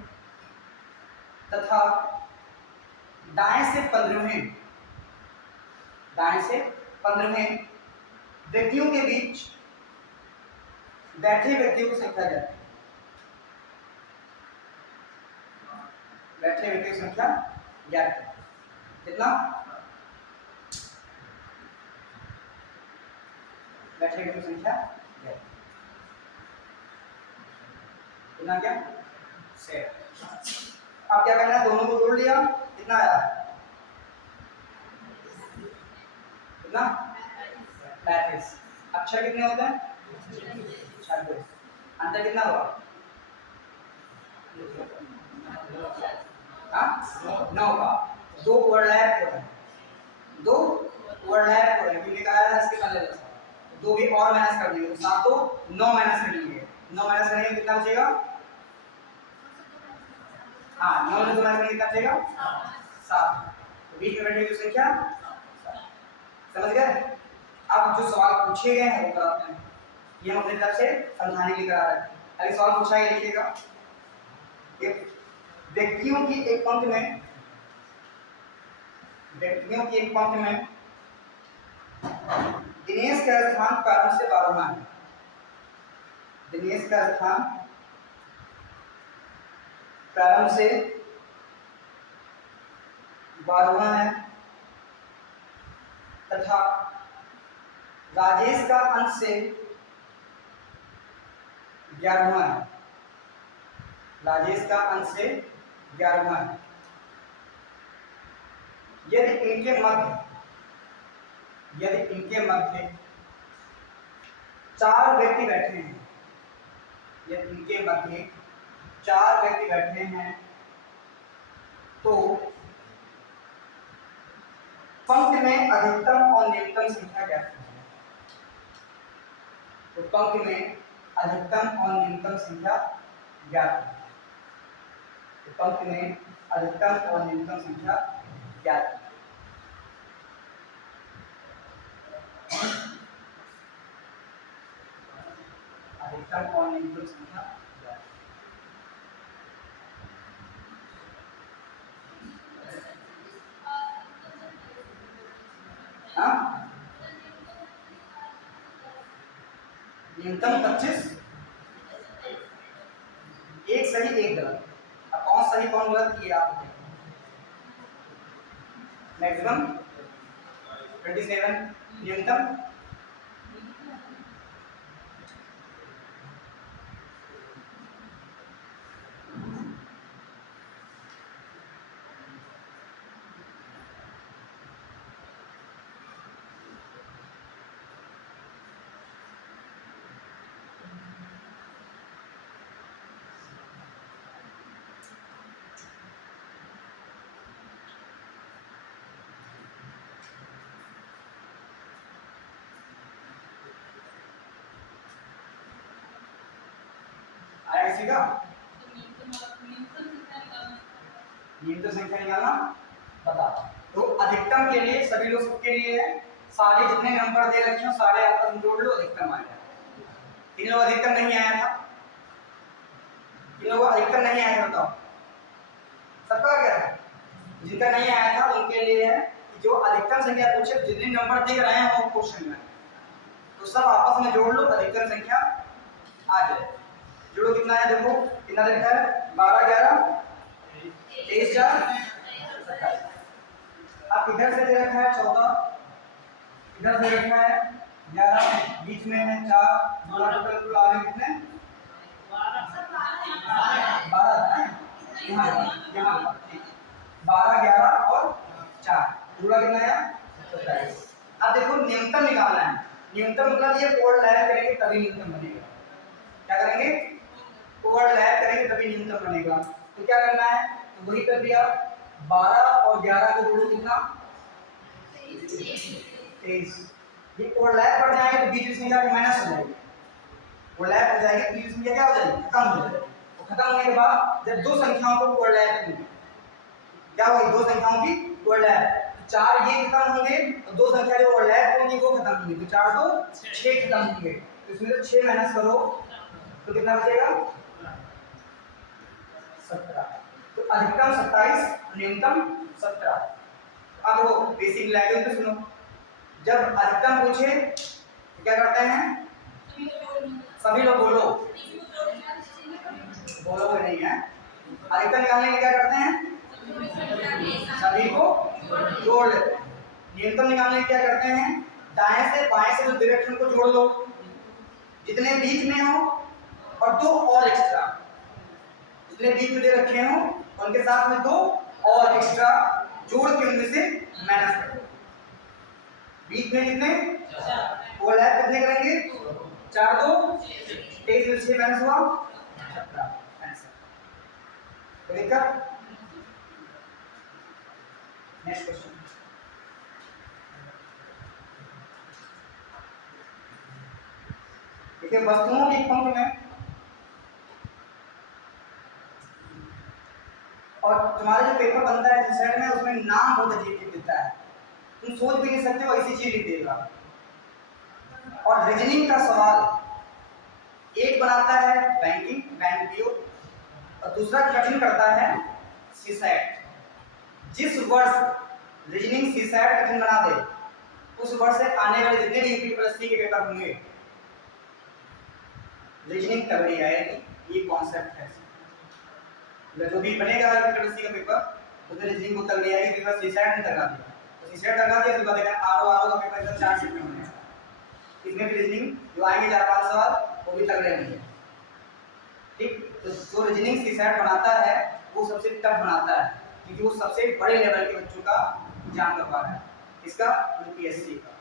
तथा दाएं से 15वें, दाएं से 15वें व्यक्तियों के बीच बैठे व्यक्तियों की संख्या जाती है। बैठे व्यक्तियों की संख्या ज्ञात है। कितना? बैठे व्यक्तियों की संख्या ज्ञात। कितना क्या? 6। अब क्या करना है? दोनों को जोड़ लिया, कितना आया? कितना? 35। अक्षर कितने होते हैं? 26। अंतर कितना हुआ? 9 का। 2 ओवरलैप हो रहे हैं, 2 ओवरलैप हो रहे हैं, क्योंकि निकाला था इसके पहले जैसा। 2 भी और माइनस कर देंगे तो 7 तो 9 माइनस कर लेंगे। 9 माइनस करेंगे कितना बचेगा? हाँ, 9 में 2 माइनस करेंगे कितना बचेगा? 7। तो बीच में बैठे की संख्या 7। समझ गए? अब जो सवाल पूछे गए हैं वो कराते हैं, ये हम अपनी तरफ से समझाने के लिए करा रहे हैं। अगले सवाल पूछा है, लिखिएगा। व्यक्तियों की एक पंक्ति में, व्यक्तियों की एक पंक्ति में दिनेश का स्थान प्रारंभ से 12वां है। दिनेश का स्थान प्रारंभ से 12वां है तथा राजेश का अंत से 11वां है। राजेश का अंत से 11वां है। यदि इनके मध्य 4 व्यक्ति बैठे हैं, यदि इनके मध्य 4 व्यक्ति बैठे हैं तो पंक्ति में अधिकतम और न्यूनतम संख्या क्या है? तो पंक्ति में अधिकतम और न्यूनतम संख्या ज्ञात है। तो पंक्ति में अधिकतम और न्यूनतम संख्या ज्ञात है। अधिकतम और न्यूनतम संख्या ज्ञात है। हाँ, न्यूनतम 25, एक सही एक गलत। अब कौन सही कौन गलत ये आप देखो। मैक्सिमम 27, न्यूनतम 5 किसी का न्यूनतम संख्या निकालना बता। तो अधिकतम के लिए सभी लोग सबके लिए है, सारे जितने नंबर दे रखे हो सारे आपस में जोड़ लो, अधिकतम आ जाए। इन लोग अधिकतम नहीं आया था, इन लोगों को अधिकतम नहीं आया था, बताओ सबका क्या था? जिनका नहीं आया था उनके लिए है जो अधिकतम संख्या पूछे, जितने नंबर दिख रहे हैं वो क्वेश्चन में तो सब आपस में जोड़ लो, अधिकतम संख्या आ जाए। जोड़ो, कितना है देखो, कितना लिखा है? 12 11 23 4 27। अब इधर से दे रखा है 14 इधर से रखा है 11, बीच में है 4, जोड़ा टोटल कुल आ गए कितने 12 यहाँ 12, 11 और 4 जोड़ा कितना आया 27। अब देखो न्यूनतम निकालना है। न्यूनतम मतलब ये ओवरलैप करेंगे तभी न्यूनतम बनेगा। क्या करेंगे ओवरलैप करेंगे तभी न्यूनतम बनेगा। तो क्या करना है तो वही कर दिया 12 और 11 को जोड़ो कितना 23। ये ओवरलैप कर जाएंगे तो बीच में संख्या माइनस हो जाएगी। ओवरलैप हो जाएगी बीच में संख्या क्या हो जाएगी खत्म हो जाएगी। तो खत्म होने के बाद जब दो संख्याओं को ओवरलैप होंगे क्या होगी दो संख्याओं की ओवरलैप 4 ये खत्म होंगे और दो संख्या जो ओवरलैप होंगी वो खत्म होंगी। तो 4 तो 6 खत्म होंगे। तो इसमें तो 6 माइनस करो तो कितना बचेगा 17। तो अधिकतम 27 न्यूनतम 17। अब वो बेसिक लैंग्वेज में सुनो जब अधिकतम पूछे तो क्या करते हैं सभी लोग बोलो बोलोगे नहीं है। अधिकतम निकालने के क्या करते हैं सभी को जोड़ लेते हैं। न्यूनतम निकालने के क्या करते हैं दाएं से बाएं से जो डायरेक्शन को जोड़ लो जितने बीच में हो और दो और एक्स्ट्रा जितने बीच में दे रखे हो उनके साथ में दो और एक्स्ट्रा जोड़ के उनमें से माइनस करो। बीच में कितने ओवरलैप कितने करेंगे 4 2 23 में 6 माइनस हुआ 17 आंसर। तो देखा नेक्स्ट क्वेश्चन देखिए वस्तुओं की पंक्ति में और तुम्हारा जो पेपर बनता है जिस साइड में उसमें नाम बहुत अजीब देता है तुम सोच भी नहीं सकते हो ऐसी चीज लिख देगा। और रीजनिंग का सवाल एक बनाता है बैंकिंग बैंक पीओ और दूसरा कठिन करता है सीसैट। जिस वर्ष रीजनिंग सीसैट कठिन बना दे उस वर्ष से आने वाले जितने भी यूपी+C के पेपर होंगे रीजनिंग तगड़ी आएगी। ये कॉन्सेप्ट है जो भी बनेगा यूपी+C का पेपर उसमें रीजनिंग को तगड़ी आएगी क्योंकि सीसैट ने तगड़ा दिया। तो सीसैट तगड़ा दिया तो बताएगा आरो का पेपर एकदम 4 शिफ्ट में होने वाला है। इसमें भी रीजनिंग जो आएंगे 4-5 सवाल वो भी तगड़े होंगे। ठीक तो जो रीजनिंग सीसैट बनाता है वो सबसे टफ बनाता है क्योंकि वो सबसे बड़े लेवल के बच्चों का एग्जाम करवा रहा है इसका यूपीएससी का।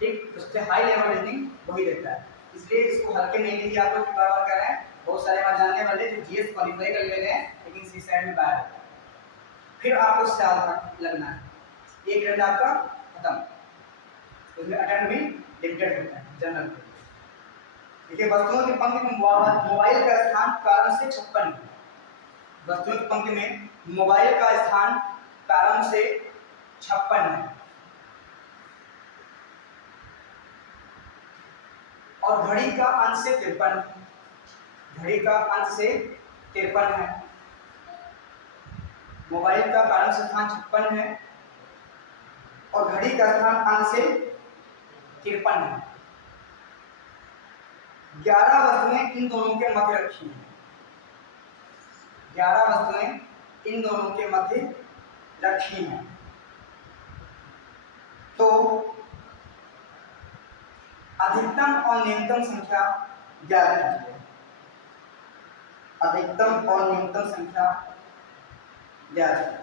ठीक उससे हाई लेवल रीजनिंग वही देता है इसलिए इसको हल्के नहीं लीजिए। आप लोग बार बार कर रहे हैं बहुत सारे बार जानने वाले जो जीएस क्वालिफाई कर ले रहे हैं लेकिन सीसैट में बाहर फिर आपको साल तक लगना है एक ग्रेड आपका खत्म। उसमें अटेम्प्ट भी लिमिटेड होता है जनरल। देखिए वस्तुओं की पंक्ति में मोबाइल का स्थान प्रारंभ से 56 है। वस्तुओं की पंक्ति में मोबाइल का स्थान प्रारंभ से 56 है और घड़ी का अंश से 53 घड़ी का अंश से 53 है। मोबाइल का प्रारंभ से स्थान 56 है और घड़ी का स्थान अंश से 53 है। 11 वस्तुएं इन दोनों के मध्य रखी हैं। 11 वस्तुएं इन दोनों के मध्य रखी हैं। तो अधिकतम और न्यूनतम संख्या ज्ञात कीजिए। अधिकतम और न्यूनतम संख्या ज्ञात कीजिए।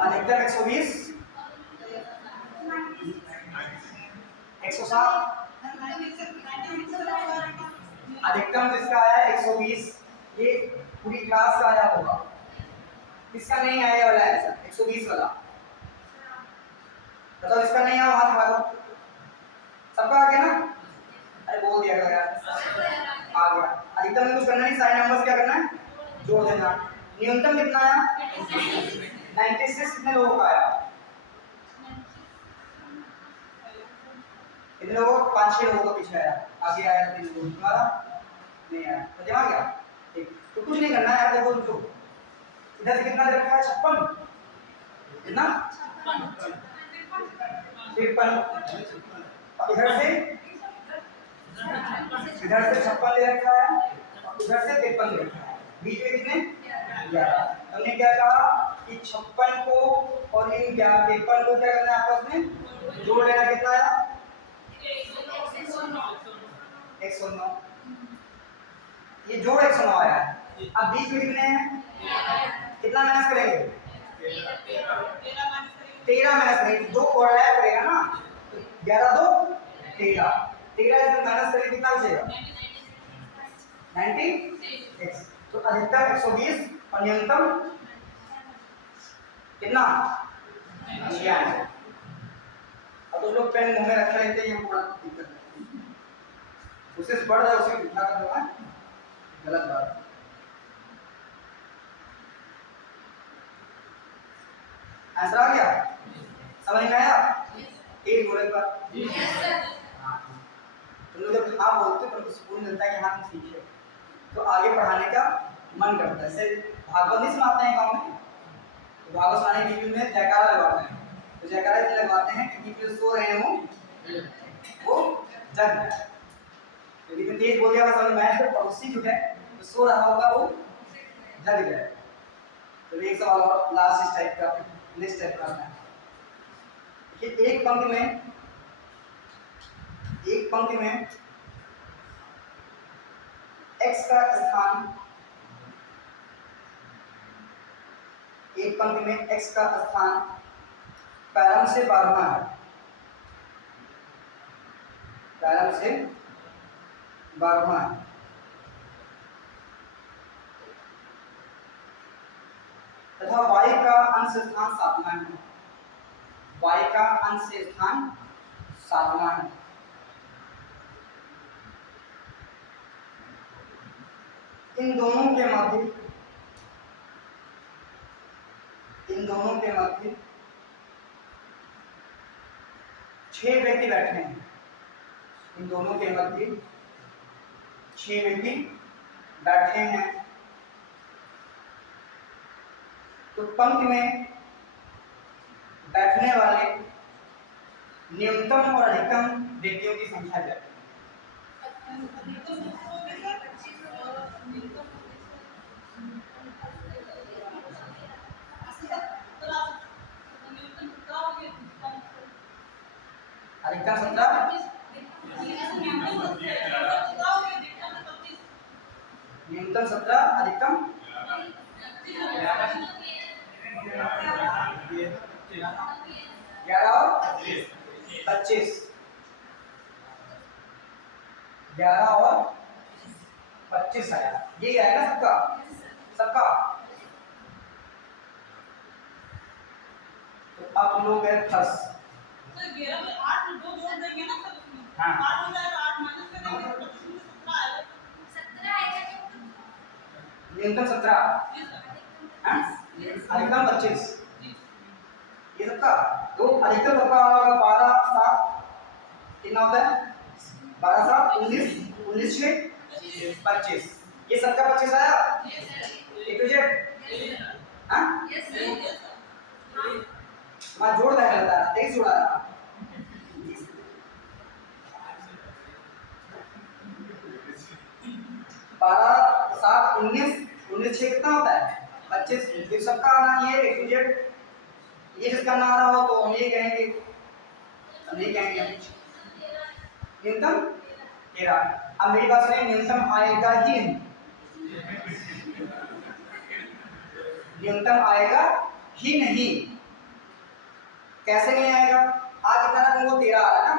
अधिकतम 120 107 अधिकतम जिसका आया 120 ये पूरी क्लास का आया होगा। किसका नहीं आया वाला आंसर 120 वाला बताओ इसका नहीं आया हाथ उठा दो। सबका आ गया ना अरे बोल दिया यार आ गया। अधिकतम में कुछ करना नहीं सारे नंबर्स क्या करना है जोड़ देना। न्यूनतम कितना आया 96 कितने लोगों का आया कितने लोगों 5-6 लोगों का पीछे आया आगे आया 3 लोगों तुम्हारा नहीं आया तो जमा गया। ठीक तो कुछ नहीं करना है यार देखो जो इधर से कितना दे रखा है 56 कितना 53। अब इधर से 56 दे रखा है और इधर से 53 दे रखा है, बीच में कितने 11। हमने क्या कहा कि 56 को और इन 53 को क्या करना है आपस में जोड़ लेना। कितना आया 109। ये जोड़ 109 आया है। अब बीच में कितने हैं, कितना माइनस करेंगे 13 माइनस करेंगे, 2 ओवरलैप करेगा ना, तो 11 2 13, 13 इसमें माइनस करेंगे कितना बचेगा 96। तो अधिकतम 120 और न्यूनतम कितना 96। अब तो लोग पेन मुंह में रख लेते हैं, बड़ा दिक्कत है, उससे बढ़ जाए उसे उठा कर दो, गलत बात। आंसर आ गया, समझ में आया? एक बोले पर हाँ, तुम लोग जब हाँ बोलते हो तो सुकून मिलता है कि हाँ तुम सीखे, तो आगे पढ़ाने का मन करता है। जैसे भागवत नहीं सुनाते हैं गाँव में, तो भागवत सुनाने के बीच में जयकारा लगवाते हैं, तो जयकारा इसलिए लगवाते हैं क्योंकि जो सो रहे हैं वो जग जाए। लेकिन तेज बोल दिया समझ में, तो पड़ोसी जो है जो सो रहा होगा वो जग जाए। तो एक सवाल और लास्ट इस टाइप का, नेक्स्ट टाइप का है कि एक पंक्ति में x का स्थान, एक पंक्ति में x का स्थान प्रारंभ से 12वां है, प्रारंभ से 12वां है, तथा y का अंश स्थान 7वां है, y का अंश स्थान 7वां है। इन दोनों के मध्य 6 व्यक्ति बैठे हैं, इन दोनों के मध्य 6 व्यक्ति बैठे हैं। तो पंक्ति में बैठने वाले न्यूनतम और अधिकतम व्यक्तियों की संख्या क्या है? अधिकतम 17, न्यूनतम 17, अधिकतम 11 और 25, 11 और 25 आया। ये आएगा सबका। तो अब लोग है 10, तो 11 में 8 2 जोड़ देंगे ना सर, हां 8 हो जाएगा, 8 माइनस कर देंगे तो 17 आएगा, 17 आएगा न्यूनतम 17, हां अधिकतम 25, ये सबका। तो अधिकतम सबका होगा 12 7, कितना होता है 12 7 19, 19 6 25, ये सबका 25 आया। ए टू जेड, हां यस सर, मैं जोड़ रहा था, तेज जोड़ा रहा 12 7 19, 19 6 कितना होता है 25, ये सबका आना चाहिए ए टू जेड। ये जिसका ना आ रहा हो तो हम ये कहेंगे, हम नहीं कहेंगे न्यूनतम 13। अब मेरी बात सुनिए, न्यूनतम आएगा ही नहीं, न्यूनतम आएगा ही नहीं। कैसे नहीं आएगा? आज कितना तुमको 13 आ रहा है ना,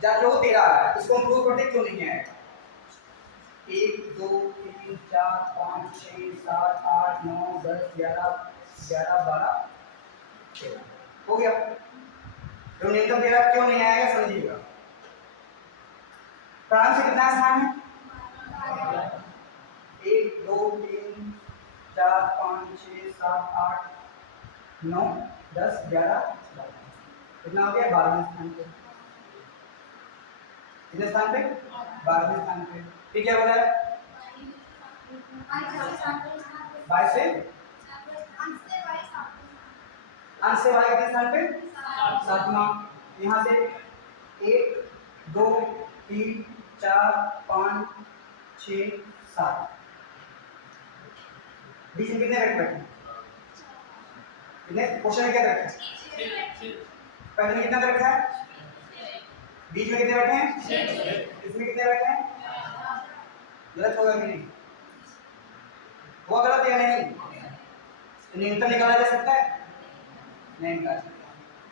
जब लोगों 13 आ रहा है, इसको हम प्रूव करते क्यों नहीं आएगा। 1 2 3 4 5 6 7 8 9 10 11 11 12 13 हो गया। तो न्यूनतम 13 क्यों नहीं आएगा समझिएगा। प्रारंभ से कितना स्थान है 1 2 3 4 5 6 7 8 9 10 11 12, कितना हो गया 12वें स्थान पे। कितने स्थान पे 12वें स्थान पे। ठीक है बोला 22 से अंश से y कितने स्थान पे 7वां। यहाँ से 1 2 3 4 5 6 7 बीच में कितने वेक्टर हैं? कितने क्वेश्चन में क्या रखा है? पहले में कितना रखा है? बीच में कितने बैठे हैं? इसमें कितने बैठे हैं? गलत होगा कि नहीं? वो गलत है या नहीं? तो न्यूनतम निकाला जा सकता है? नहीं निकाला सकता।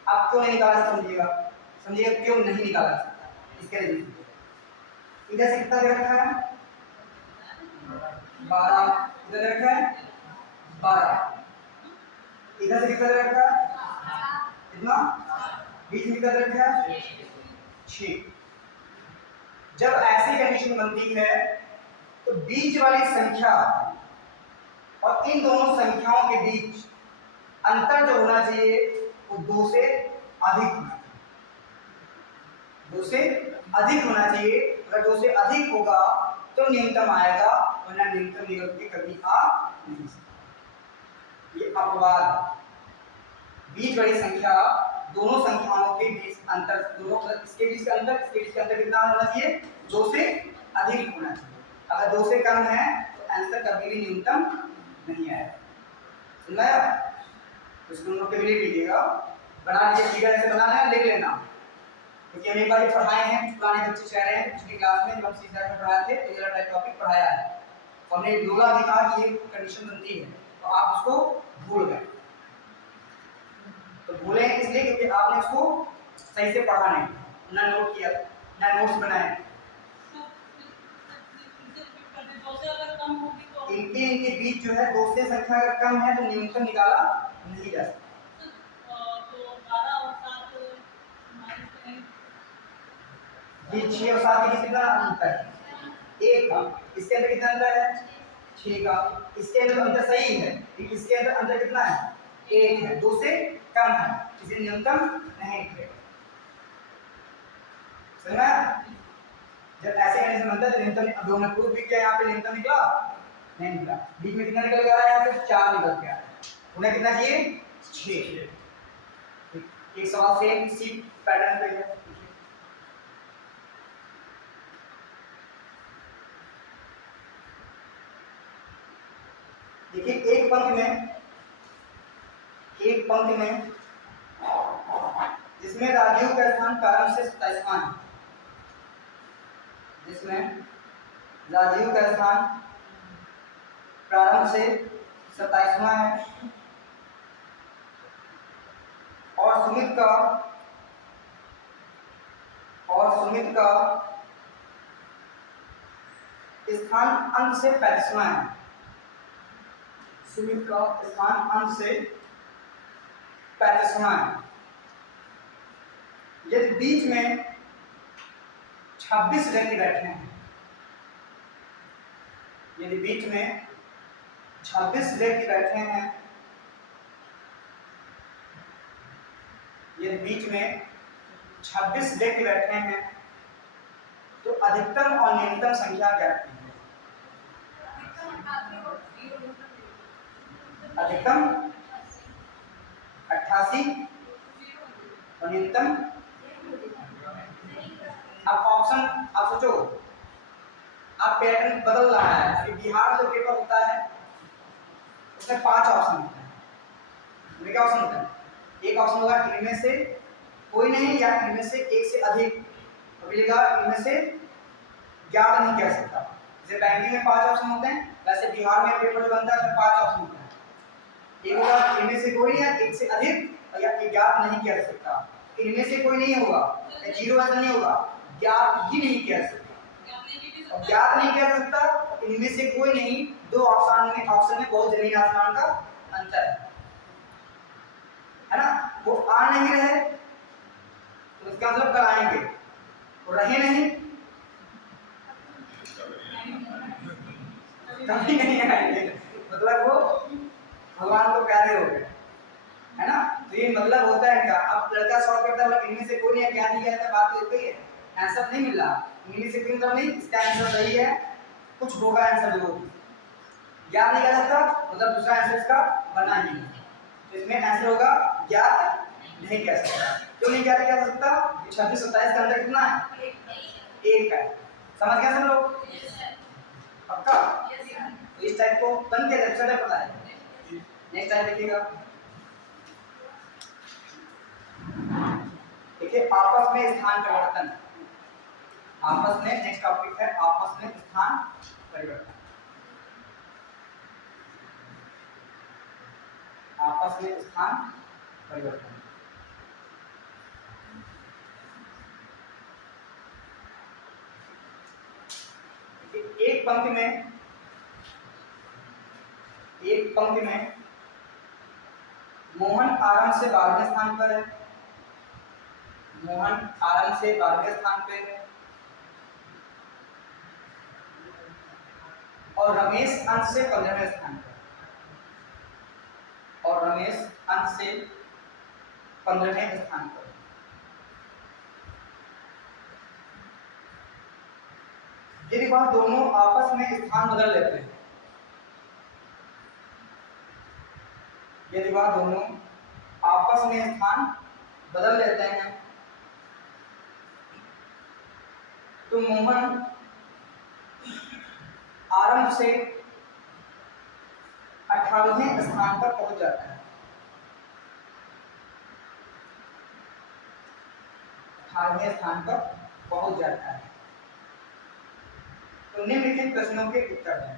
आप क्यों नहीं निकाला समझिएगा, समझिएगा क्यों नहीं निकाला जा सकता। इसके लिए इधर से कितना दे रखा है? 12। इधर दे रखा है 12। इधर से कितना दे रखा है? कितना? बीच में कितना दे रखा है? 6। जब ऐसी कंडीशन बनती है तो बीच वाली संख्या और इन दोनों संख्याओं के बीच अंतर जो होना चाहिए वो 2 से अधिक होना चाहिए। 2 से अधिक होना चाहिए। अगर 2 से अधिक होगा तो न्यूनतम आएगा, वरना न्यूनतम निकल के कभी आ नहीं सकता। ये अपवाद। बीच वाली संख्या दोनों संख्याओं के बीच अंतर, दोनों इसके बीच का अंतर, इसके बीच का अंतर कितना होना चाहिए? 2 से अधिक होना चाहिए। अगर 2 से कम है तो आंसर कभी भी न्यूनतम नहीं आएगा। समझ आया? तो इसको नोट के लिए लीजिएगा, बना लीजिए। फिगर ऐसे बनाना है, लिख लेना, क्योंकि हम एक बार पढ़ाए हैं, पुराने बच्चे कह रहे हैं पिछली क्लास में जब हम सीधा में पढ़ाए थे तो ये वाला टॉपिक पढ़ाया है। तो हमने बोला भी था कि ये कंडीशन बनती है, तो आप उसको भूल गए। तो भूले इसलिए क्योंकि आपने उसको सही से पढ़ा नहीं, ना नोट किया, ना नोट्स बनाए। इनके बीच जो है 2 से संख्या अगर कम है तो न्यूनतम निकाला नहीं जा सकता। ये 6 और 7 के बीच कितना अंतर है? 1 का। इसके अंदर कितना अंतर है? 6 का। इसके अंदर अंतर सही है, इसके अंदर अंतर कितना है? 1 है। 2 से कम है, इसे न्यूनतम नहीं है। समझा? जब ऐसे कंडीशन बनता है तो न्यूनतम, अब हमने प्रूफ भी किया, यहाँ पे न्यूनतम निकला नहीं निकला। बीच में कितना निकल गया? यहाँ पे 4 निकल गया। उन्हें कितना चाहिए? 6। एक सवाल सेम इसी पैटर्न पे है। देखिए एक पंक्ति में जिसमें राजीव का स्थान प्रारंभ से 27वां है, जिसमें राजीव का स्थान प्रारंभ से 27वां है और सुमित का स्थान अंत से 35वां है। सुमित का स्थान अंत से 35वां है। यदि बीच में 26 व्यक्ति बैठे हैं, यदि बीच में 26 व्यक्ति बैठे हैं, यदि बीच में 26 व्यक्ति बैठे हैं तो अधिकतम और न्यूनतम संख्या ज्ञात कीजिए। अधिकतम 88 और न्यूनतम। अब ऑप्शन, आप सोचो, आप पैटर्न बदल रहा है कि बिहार में जो पेपर होता है उसमें 5 ऑप्शन होते हैं। उसमें क्या ऑप्शन होता है? एक ऑप्शन होगा इनमें से कोई नहीं, या इनमें से एक से अधिक, तो मिलेगा इनमें से ज्ञात नहीं कर सकता। जैसे बैंकिंग में 5 ऑप्शन होते हैं, वैसे बिहार में पेपर जो बनता है उसमें 5 ऑप्शन होते हैं। एक होगा इनमें से कोई नहीं, या एक से अधिक, या ज्ञात नहीं किया जा सकता। इनमें से कोई नहीं होगा, या 0 ऐसा नहीं होगा, ज्ञात ही नहीं किया जा सकता। और ज्ञात नहीं किया जा सकता, इनमें से कोई नहीं, 2 ऑप्शन में बहुत जमीन आसमान का अंतर है ना। वो आ नहीं रहे तो इसका मतलब कल आएंगे, वो रहे नहीं कभी नहीं आएंगे, मतलब वो भगवान को प्यारे हो गए, है ना। तो ये मतलब होता है इनका। अब लड़का सॉल्व करता है, इनमें से कोई नहीं, क्या नहीं कहता, बात हो गई है, आंसर नहीं मिल रहा। इनमें से कोई मतलब नहीं, इसका आंसर सही है, कुछ होगा आंसर जो याद नहीं कर सकता, मतलब दूसरा आंसर इसका बना ही नहीं। तो इसमें आंसर होगा ज्ञात नहीं कर सकता। क्यों नहीं ज्ञात कर सकता? 26 27 के अंदर कितना है? एक है। समझ गए सब लोग? पक्का? तो इस टाइप को बन के वेबसाइट पता है। नेक्स्ट टाइप देखिएगा, देखिए आपस में स्थान परिवर्तन। आपस में नेक्स्ट टॉपिक है आपस में स्थान परिवर्तन। आपस में स्थान परिवर्तन। एक पंक्ति में मोहन आरंभ से 12वें स्थान पर है। मोहन आरंभ से 12वें स्थान पे है और रमेश अंत से 15वें स्थान पर। और रमेश अंत से 15वें स्थान पर। यदि वह दोनों आपस में स्थान बदल लेते हैं, यदि वह दोनों आपस में स्थान बदल लेते हैं तो मोहन आरंभ से 18वें स्थान पर पहुंच जाता है। 18वें स्थान पर पहुंच जाता है। तो निम्नलिखित प्रश्नों के उत्तर दें।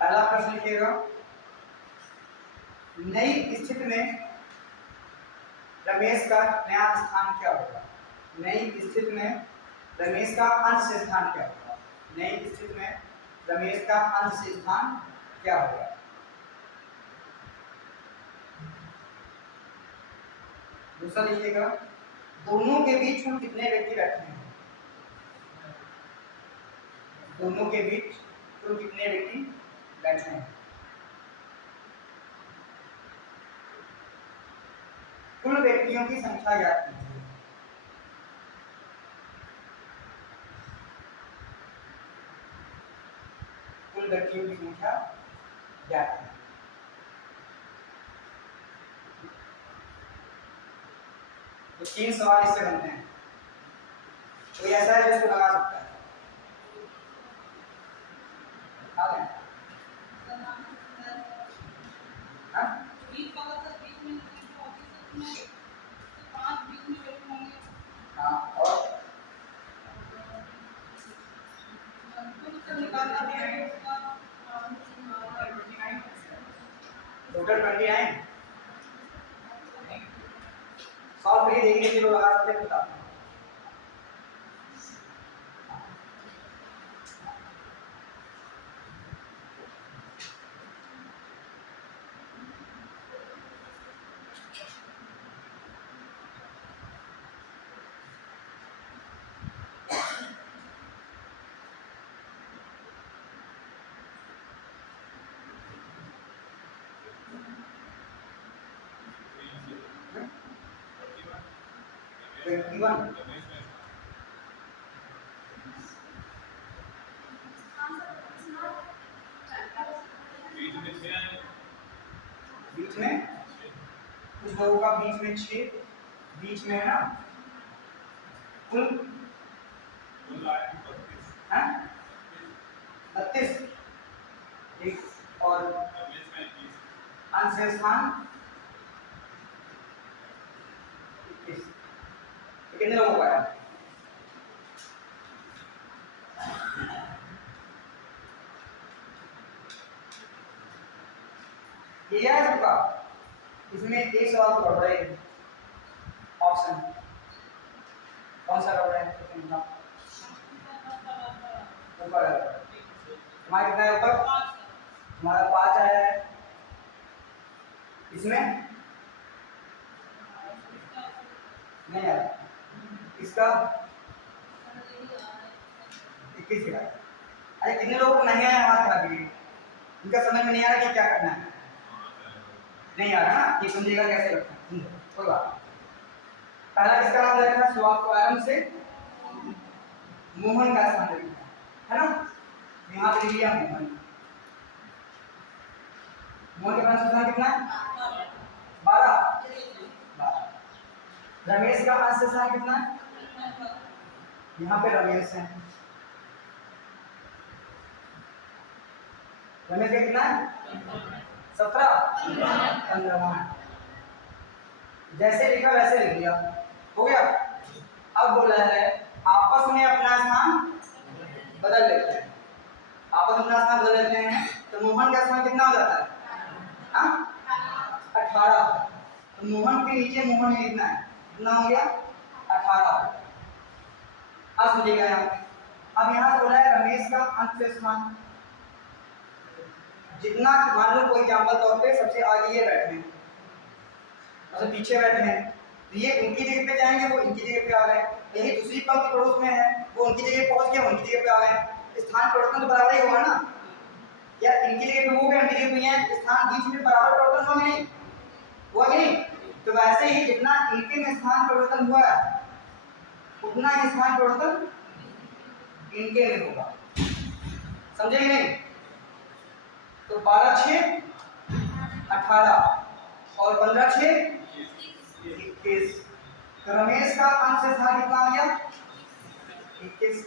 पहला प्रश्न लिखिएगा, नई स्थिति में रमेश का नया स्थान क्या होगा? नई स्थिति में रमेश का अंत से स्थान क्या होगा? नई स्थिति में रमेश का अंत से स्थान क्या होगा? दूसरा लिखिएगा, दोनों के बीच कुल कितने व्यक्ति बैठे हैं? दोनों के बीच कुल कितने व्यक्ति बैठे हैं? कुल व्यक्तियों की संख्या ज्ञात कीजिए। कुल व्यक्तियों की संख्या ज्ञात कीजिए। तो 3 सवाल इससे बनते हैं। कोई ऐसा है जो इसको लगा सकता है? टोटल 29 सॉल्व करिए, देखिए कितने लोग लगा सकते हैं बता। बीच में कुछ लोगों का बीच में 6 बीच में है ना, कुल 32 एक और अंश स्थान 21। कितने लोगों का है? ये है सबका। इसमें एक सवाल तो गड़बड़ है। ऑप्शन कौन सा गड़बड़ है? ऊपर है। हमारा कितना है ऊपर? हमारा 5 आया है। इसमें नहीं आया। इसका 21 है। अरे कितने लोगों को नहीं आया हाथ खा दिए? इनका समझ में नहीं आ रहा कि क्या करना है। नहीं आ रहा ना, ये समझिएगा कैसे रखना है। कोई बात। पहला किसका नाम रखना? शुरुआत को आरंभ से मोहन का स्थान लिखना है ना। यहाँ पे लिया मोहन। मोहन के पास स्थान कितना है? 12। रमेश का अंश स्थान कितना है? यहाँ पे रमेश है, रमेश का कितना है? 17। 15। जैसे लिखा वैसे लिख लिया, हो गया। अब बोला है आपस में अपना स्थान बदल लेते हैं, आपस में अपना स्थान बदल लेते हैं, तो मोहन का स्थान कितना हो जाता है? 18। तो मोहन के नीचे मोहन ही लिखना है, कितना हो गया? 18। अब समझिएगा यहाँ, अब यहाँ बोला है रमेश का अंश स्थान, जितना मान लो कोई एग्जाम्पल तौर पे सबसे आगे ये बैठे हैं, मतलब पीछे बैठे हैं, तो ये उनकी जगह पे जाएंगे, वो इनकी जगह पे आ गए। यही दूसरी पंक्ति पड़ोस में है, वो उनकी जगह पहुंच गए, उनकी जगह पे आ गए। स्थान परिवर्तन तो बराबर ही होगा ना, या इनकी जगह पे वो गए, उनकी जगह पे हैं, स्थान बीच में बराबर परिवर्तन हुआ नहीं? हुआ नहीं? तो वैसे ही जितना इनके में स्थान परिवर्तन हुआ है उतना ही स्थान परिवर्तन इनके में होगा, समझे कि नहीं? तो 12 6 18 और 15 6 21। तो रमेश का अंश स्थान कितना आ गया? 21।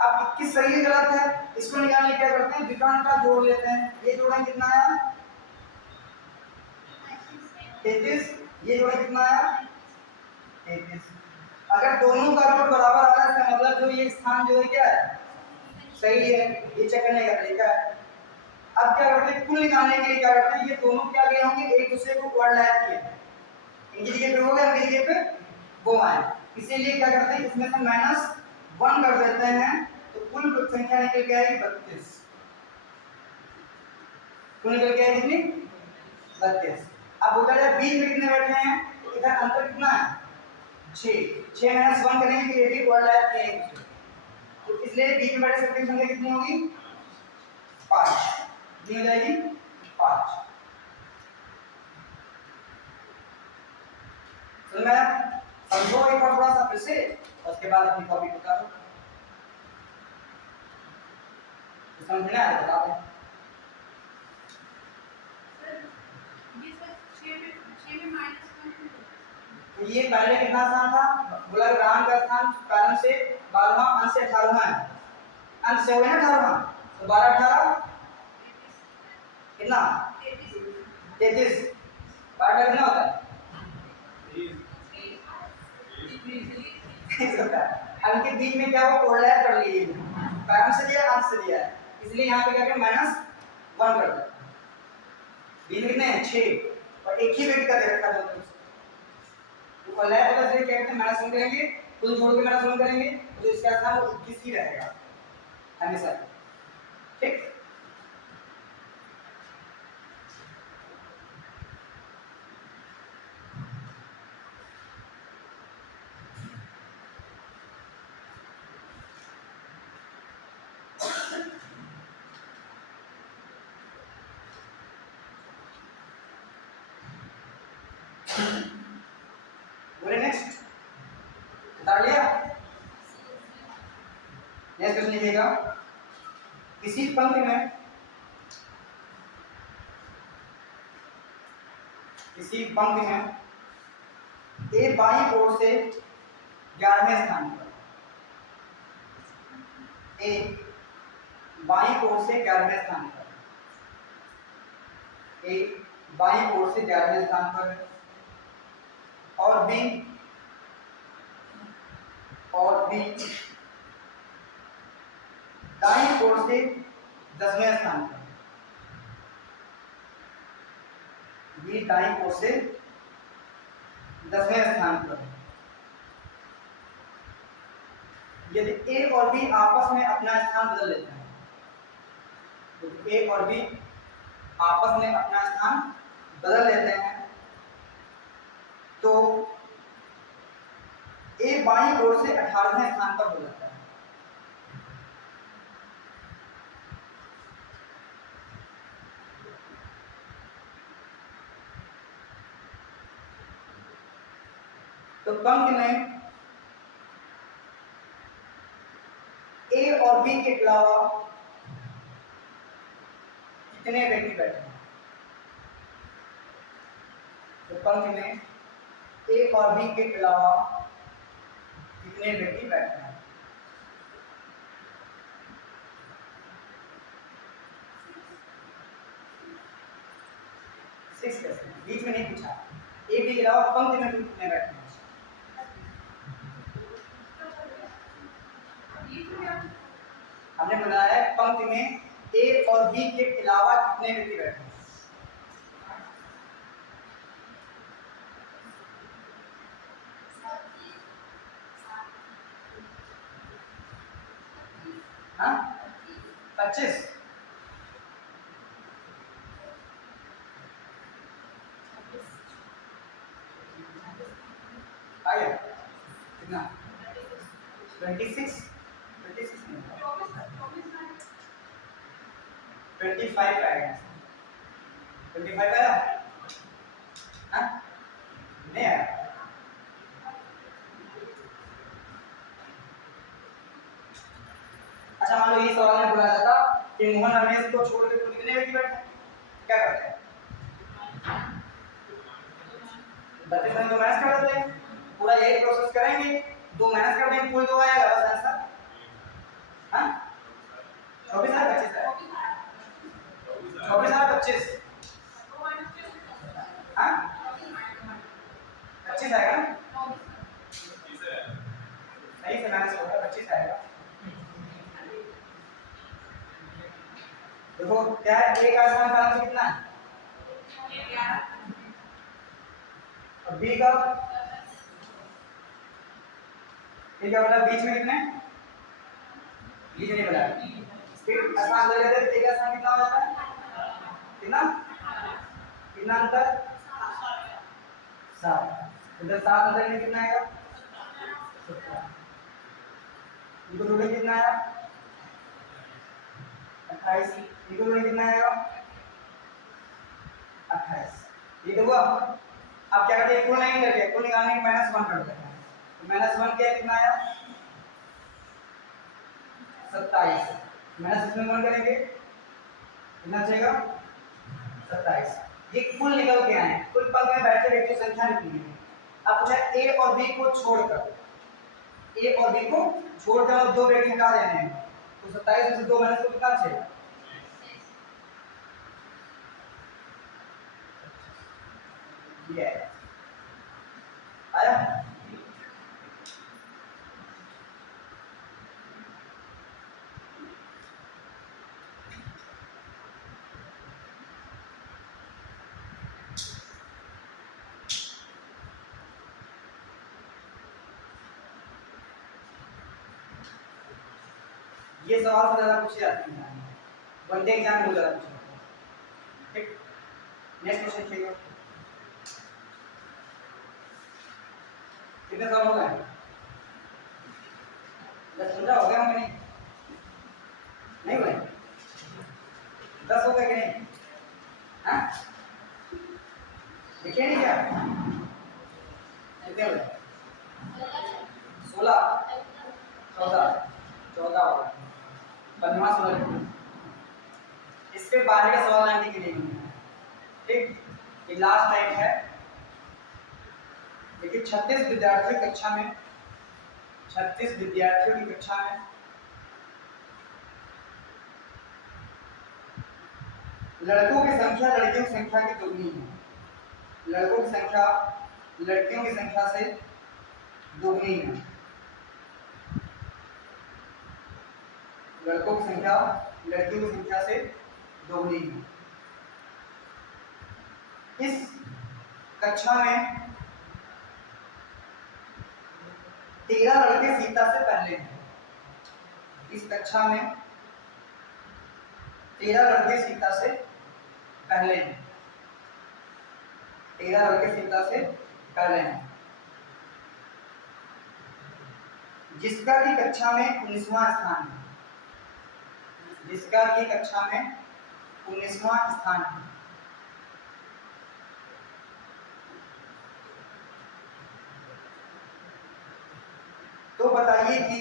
अब 21 सही है गलत है, इसको निकालने क्या करते हैं? विकर्ण का जोड़ लेते हैं, ये जोड़ें कितना आया? 33। ये जोड़ें कितना आया? 33। अगर दोनों का जोड़ बराबर आ रहा है इसका मतलब जो ये स्थान जो है क्या है? सही है, ये चेक करने का तरीका है। अब क्या करते हैं? कुल निकालने के लिए क्या करते हैं? ये दोनों क्या गए होंगे? एक दूसरे को ओवरलैप किए, इनकी जगह पे हो गया, इनकी जगह पे वो आए, इसीलिए क्या करते हैं? इसमें से -1 कर देते हैं, तो कुल संख्या निकल के आएगी 32। कुल निकल के आएगी कितनी? 32। अब उधर बीच में कितने बैठे हैं? तो इधर अंतर कितना है? 6। 6 - 1 करेंगे तो ये भी ओवरलैप किएंगे, तो इसलिए बीच में बैठे सबकी संख्या कितनी होगी? 5। कितनी हो जाएगी? 5। तो मैं समझो एक बार थोड़ा सा फिर से, उसके बाद अपनी कॉपी बता दो, समझना है बता दो। तो ये पहले कितना स्थान था? बोला राम का स्थान कारण से 12वां, अंश से 18वां है, अंश से हो गया ना 18वां, तो 12 18 कितना? 33। 12 कितना होता है? इनके बीच में क्या वो ओवरलैप कर लिए, कारण से दिया, अंश से दिया है, इसलिए यहाँ पे क्या करें? -1 कर दो। बीच में कितने हैं? 6, और एक ही वेट का दे रखा है, तो ओवरलैप होगा, इसलिए क्या करते हैं? -1 करेंगे, कुल जोड़ के -1 करेंगे, तो इसका स्थान वो 21 ही रहेगा हमेशा, ठीक? बोले नेक्स्ट, बता लिया? नेक्स्ट क्वेश्चन लिखिएगा, किसी पंक्ति में ए बाईं ओर से 11वें स्थान पर, ए बाईं ओर से 11वें स्थान पर, ए बाईं ओर से 11वें स्थान पर, और बी दाईं ओर से 10वें स्थान पर, बी दाईं ओर से 10वें स्थान पर। यदि ए और बी आपस में अपना स्थान बदल लेते हैं, तो ए और बी आपस में अपना स्थान बदल लेते हैं, तो ए बाईं ओर से 18वें स्थान पर हो जाता है। तो पंक्ति में ए और बी के अलावा कितने व्यक्ति बैठे हैं? तो पंक्ति में ए और बी के अलावा कितने व्यक्ति बैठते हैं? सिक्स कैसे? बीच में नहीं पूछा। ए बी के अलावा पंक्ति में कितने बैठते हैं? हमने बनाया है पंक्ति में ए और बी के अलावा कितने व्यक्ति बैठे हैं? हाँ 25। आगे कितना? 26 25 आएगा। 25 आया? हाँ नहीं आया। अच्छा मान लो ये सवाल में बोला जाता कि मोहन रमेश को छोड़ के कुल कितने व्यक्ति बैठे हैं, क्या करते हैं? 32 में 2 माइनस कर देते हैं, पूरा यही प्रोसेस करेंगे, 2 माइनस कर देंगे, कुल 2 आएगा बस आंसर। हाँ 24 है 25 है? 24 है 25? हाँ 25 आएगा ना? सही से माइनस होगा 25 आएगा। देखो क्या है, ए का स्थान का अंश कितना है? और बी का? ये क्या बोला बीच में कितने? बीच में बोला फिर स्थान ले लेते हैं, ए का स्थान कितना हो जाता है? कितना कितना अंतर? 7। इधर 7 अंतर में कितना आएगा? 17। इनको जोड़े कितना आया? 28। इनको जोड़े कितना आएगा? 28। ये देखो अब क्या करते हैं, कुल नहीं करके कुल निकालने के -1 कर देते हैं, तो -1 क्या कितना आया? 27। माइनस इसमें 1 करेंगे कितना बचेगा? 27। ये कुल निकल के आए, कुल पंक्ति में बैठे व्यक्ति की संख्या निकली है। अब पूछा ए और बी को छोड़कर, ए और बी को छोड़कर 2 व्यक्ति हटा देने हैं, तो 27 में से 2 माइनस तो कितना बचेगा? ये आया। ये सवाल से ज्यादा पूछे जाते हैं, वनडे एग्जाम में ज्यादा पूछे जाते हैं। ठीक, नेक्स्ट क्वेश्चन देखिए, कितने सवाल हो गए? 10-15 हो गए होंगे? नहीं हुए? 10 हो गए कि नहीं? हाँ देखिए नहीं क्या कितने हुए? 16 14 हो गए, 15वां 16। इसके बाहर का सवाल आने के लिए ठीक, ये लास्ट टाइम है। देखिए 36 विद्यार्थियों की कक्षा में, 36 विद्यार्थियों की कक्षा में लड़कों की संख्या लड़कियों की संख्या की दोगुनी है। लड़कों की संख्या लड़कियों की संख्या से दोगुनी है। लड़कों की संख्या लड़कियों की संख्या से दोगुनी है। इस कक्षा में 13 लड़के सीता से पहले हैं। इस कक्षा में 13 लड़के सीता से पहले हैं। 13 लड़के सीता से पहले हैं, जिसका की कक्षा में 19वां स्थान है। जिसका की कक्षा में 19वां स्थान है। तो बताइए कि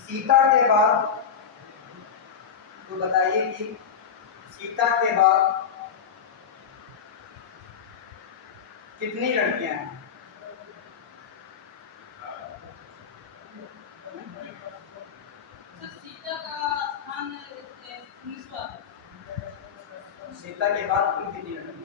सीता के बाद, तो बताइए कि सीता के बाद कितनी लड़कियां हैं? सीता के बाद कुल कितनी लड़कियां?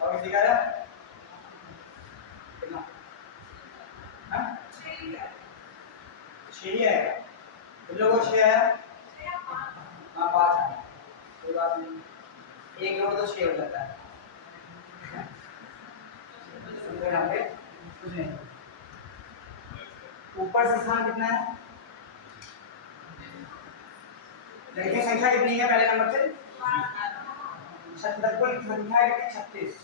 और किसी का आया? कितना? हाँ? 6 ही आएगा। तुम लोगों को 6 आया? हाँ 5 आया। कोई बात नहीं, एक जोड़ तो 6 हो जाता है। यहाँ पे कुछ नहीं। ऊपर से स्थान कितना है? लड़कियों की संख्या कितनी है पहले नंबर से? कुल संख्या है 36,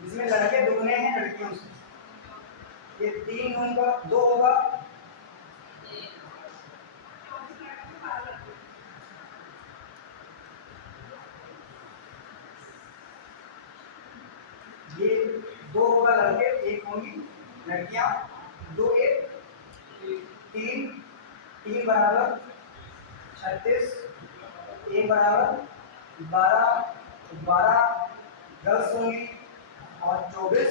जिसमें लड़के दुगने हैं लड़कियों से। ये 3 होगा 2 होगा, ये 2 होगा लड़के, 1 होंगी लड़कियां, 2 1 3 3 बराबर 36, 1 बराबर 12 12 गर्ल्स होंगी और 24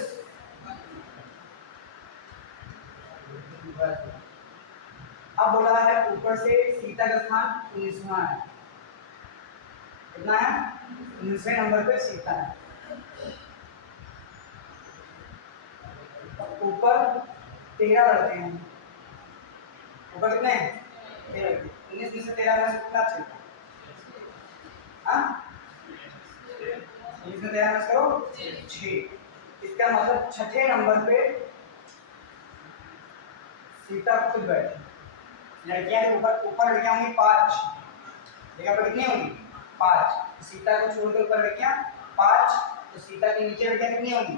अब बोला है ऊपर से सीता का स्थान 19वां है। कितना है? 19वें नंबर पे सीता है। ऊपर 13 लड़के हैं। ऊपर कितने हैं? 13। 19 में से 13 में से कितना चलता? हाँ 19 में 13 में से करो 6। इसका मतलब 6ठे नंबर पे सीता खुद बैठी। लड़कियां के ऊपर लड़कियां होंगी 5, लड़कियां पर कितनी होंगी? 5। सीता को छोड़कर ऊपर लड़कियां 5, तो सीता के नीचे लड़कियां कितनी होंगी?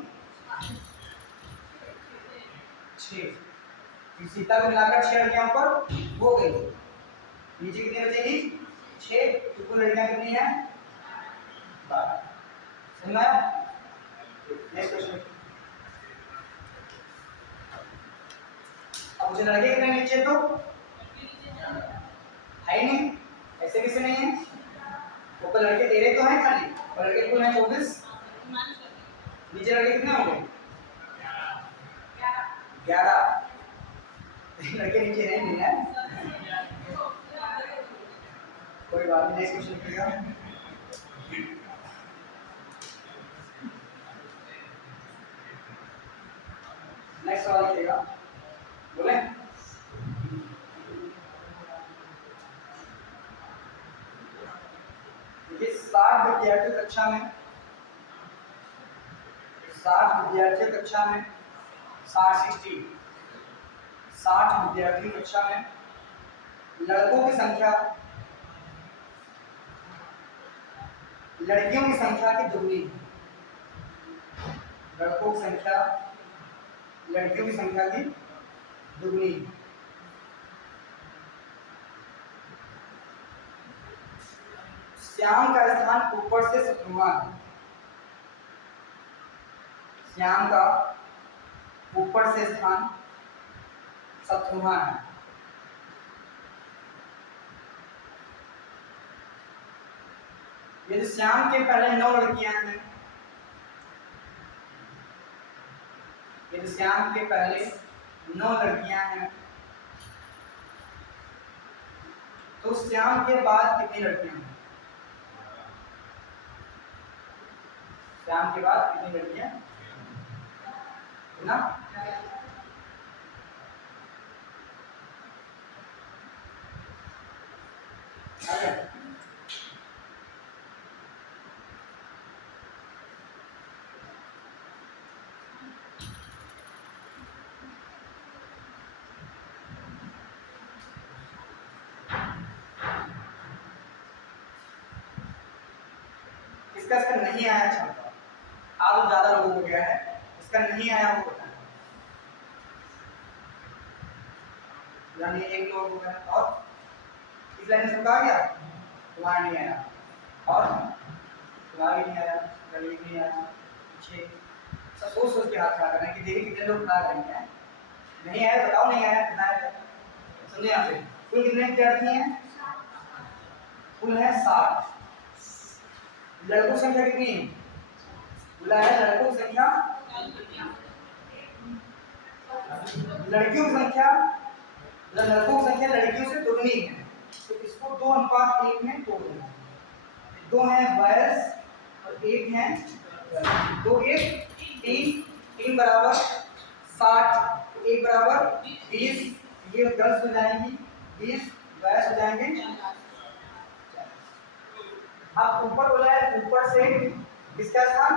6। सीता को मिलाकर 6 लड़कियां ऊपर हो गई, नीचे कितनी बचेगी? 6। तो कुल लड़कियां कितनी है? 12। समझा? Next question. अब मुझे लड़के कितने नीचे तो है ही नहीं, ऐसे कैसे नहीं है? ऊपर लड़के 13 तो हैं खाली, और लड़के कुल हैं 24। नीचे लड़के कितने होंगे? 11। लड़के नीचे नहीं है। कोई बात नहीं, नेक्स्ट क्वेश्चन लिखिएगा। नेक्स्ट सवाल लिखिएगा, बोले। देखिए 60 विद्यार्थी कक्षा में, 60 विद्यार्थी कक्षा में 60 विद्यार्थी कक्षा में, लड़कों की संख्या लड़कियों की संख्या की दुगनी। लड़कों की संख्या लड़कियों की संख्या की दुगनी। श्याम का स्थान ऊपर से 7वां है। श्याम का ऊपर से स्थान 7वां है। यदि श्याम के पहले 9 लड़कियां हैं, यदि श्याम के पहले 9 लड़कियां हैं, तो श्याम के बाद कितनी लड़कियां हैं? श्याम के बाद कितनी लड़कियां ना? इसका नहीं आया छात्रा, आज ज्यादा लोगों को गया है, इसका नहीं आया वो बताएं। यानी एक लोग हो गया, और इस लाइन में सबका आ गया, तुम्हारा नहीं आया, और तुम्हारा भी नहीं आया, गली भी नहीं आया, पीछे सब सोच सोच के हाथ खड़ा कर रहे हैं कि देखिए कितने लोग खड़ा करेंगे। नहीं आया बताओ, नहीं आया कितना आया, समझे? यहाँ पे कुल कितने विद्यार्थी हैं? कुल है 60। लड़कों की संख्या कितनी है? बोला है लड़कों की संख्या, लड़कियों की संख्या, लड़कों की संख्या लड़कियों से दुगनी है, तो इसको 2:1 में तोड़ देना। 2 हैं बॉयज और 1 है, 2 1 3, 3 बराबर 60, 1 बराबर 20, ये गर्ल्स हो जाएंगी, 20 बॉयज हो जाएंगे। अब ऊपर बोला है, ऊपर से किसका स्थान?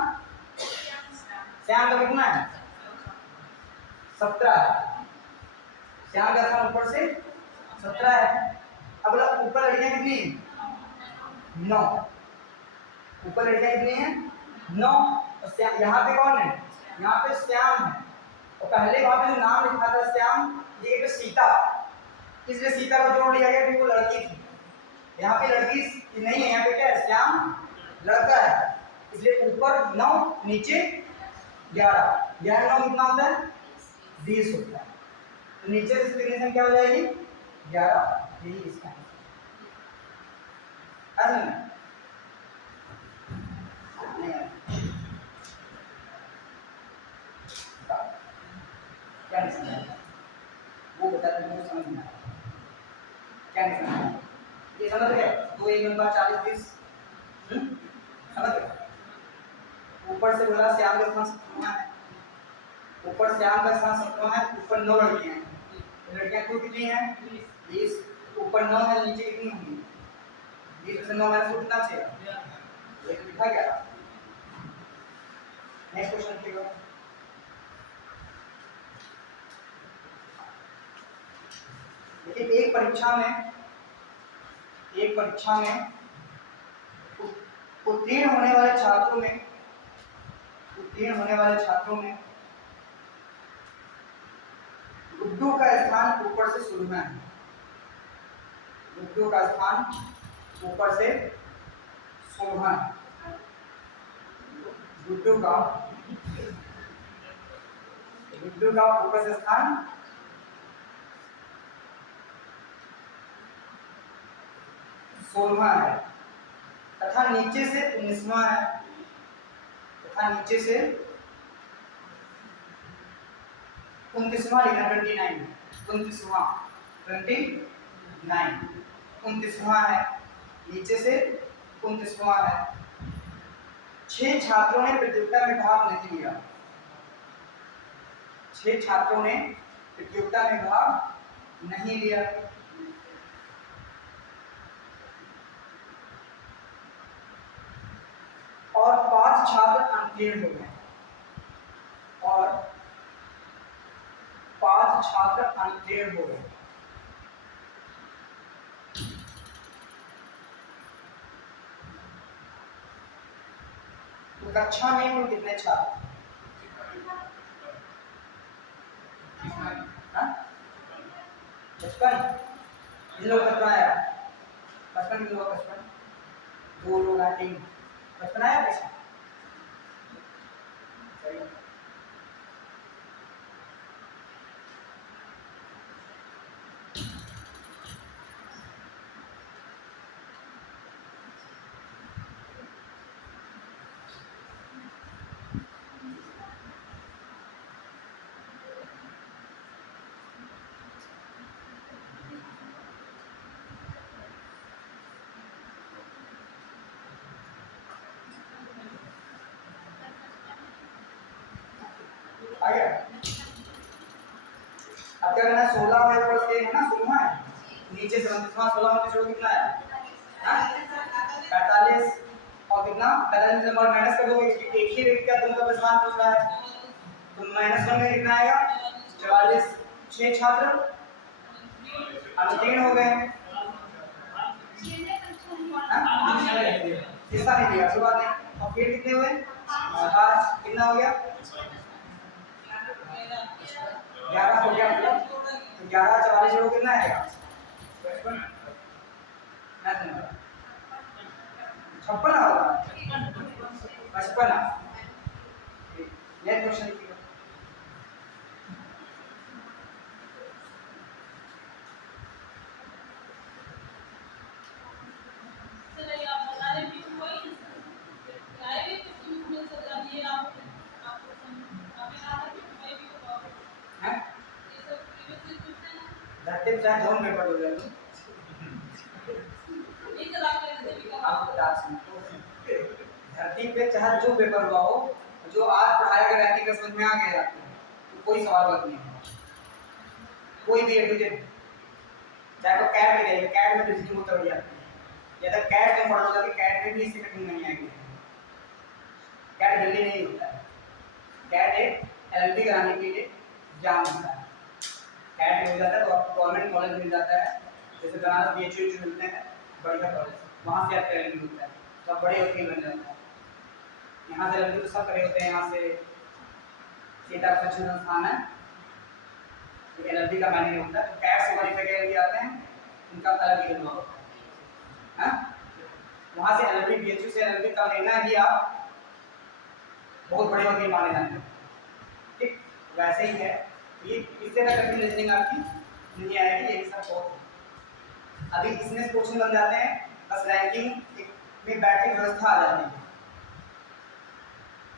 श्याम का कितना है? 17। श्याम का स्थान ऊपर से 17 है। अब ऊपर लड़कियां कितनी है? 9। ऊपर लड़कियां कितनी है? 9। और यहाँ पे कौन है? यहाँ पे श्याम है, और पहले वहां पे जो नाम लिखा था श्याम, ये एक सीता, इसलिए सीता को जोड़ लिया गया, वो लड़की थी। यहाँ पे लड़की नहीं है, यहाँ पे क्या है? श्याम लड़का है, इसलिए ऊपर 9 नीचे 11। 11 9 कितना होता है? 20 होता है। तो नीचे से कितनी संख्या हो जाएगी? 11। यही इसका क्या नहीं समझ, वो बता रहे हैं, समझ में आया क्या नहीं समझ? ये समझ गए? 2 1 9 40 20 समझ गए? ऊपर से बोला श्याम का स्थान 17 है, ऊपर श्याम का स्थान 17 है, ऊपर 9 लड़कियां हैं, लड़कियां कुल कितनी हैं? 20। ऊपर 9 है, नीचे कितनी होंगी? 20 में से 9 माइनस कितना चाहिए? ये तो लिखा गया। नेक्स्ट क्वेश्चन देखिएगा। देखिए एक परीक्षा में उत्तीर्ण होने वाले छात्रों में गुड्डू का स्थान ऊपर से 16 है। गुड्डू का स्थान ऊपर से 16 है। गुड्डू का ऊपर से स्थान 16 है, तथा नीचे से 19वां है, तथा नीचे से 29वां लिखना, 29, 29वां 29, 29वां है, नीचे से 29वां है। 6 छात्रों ने प्रतियोगिता में भाग नहीं लिया। 6 छात्रों ने प्रतियोगिता में भाग नहीं लिया। और 5 छात्र उत्तीर्ण हो गए, और 5 छात्र उत्तीर्ण हो गए। तो कक्षा में कुल कितने छात्र? 55। इन लोग कितना आया? 55 इन लोग 55, 2 लोग आए 3, 55 आया पैसा। आ गया। अब क्या करना है, 16 है ऊपर से है ना, 16 है, नीचे से 16 में छोड़ कितना है, 45, और कितना 45 नंबर माइनस कर दोगे, एक ही रेट का दोनों का परिमाण पूछ रहा है, तो -1 में कितना आएगा 44, 6 छात्र अनुत्तीर्ण हो गए। हिस्सा नहीं लिया, शुरुआत नहीं, और फिर कितने हुए 5, कितना हो गया 11 हो गया, मतलब तो 11 44 जोड़ो कितना आएगा 56 होगा 55। नेक्स्ट क्वेश्चन लिखिएगा। धरती पे चाहे दोनों पेपर हो जाए धरती पे चाहे जो पेपर हुआ हो, जो आज पढ़ाया गया रैंकिंग का समझ में आ गया तो कोई सवाल गलत नहीं होगा, कोई भी एडुकेट चाहे तो कैट में जाइए, कैट में रीजनिंग होता बढ़िया, या तो कैट में पढ़ो जाके कैट में भी इससे कठिन नहीं आएगी, कैट जल्दी नहीं होता है, कैट एक एलएलबी कराने के लिए एग्जाम होता है, कैट हो जाता है तो आपको गवर्नमेंट कॉलेज मिल जाता है, जैसे बनारस बीएचयू मिलते हैं बढ़िया कॉलेज, वहाँ से आपका एलएलबी होता है, सब बड़े वकील बन जाते हैं। यहाँ से एलएलबी तो सब करे होते हैं, यहाँ से सीता शिक्षण संस्थान है, एलएलबी का मायने होता है, तो कैट से क्वालिफाई करके आते हैं, उनका अलग ही होता है, वहाँ से एलएलबी बीएचयू से एलएलबी का लेना ही आप बहुत बड़े वकील माने जाते हैं, ठीक वैसे ही है ये, इससे तक कभी रीजनिंग आपकी नहीं आएगी, यही सब बहुत। अभी इसमें क्वेश्चन बन जाते हैं, बस रैंकिंग में बैठक व्यवस्था आ जाती है,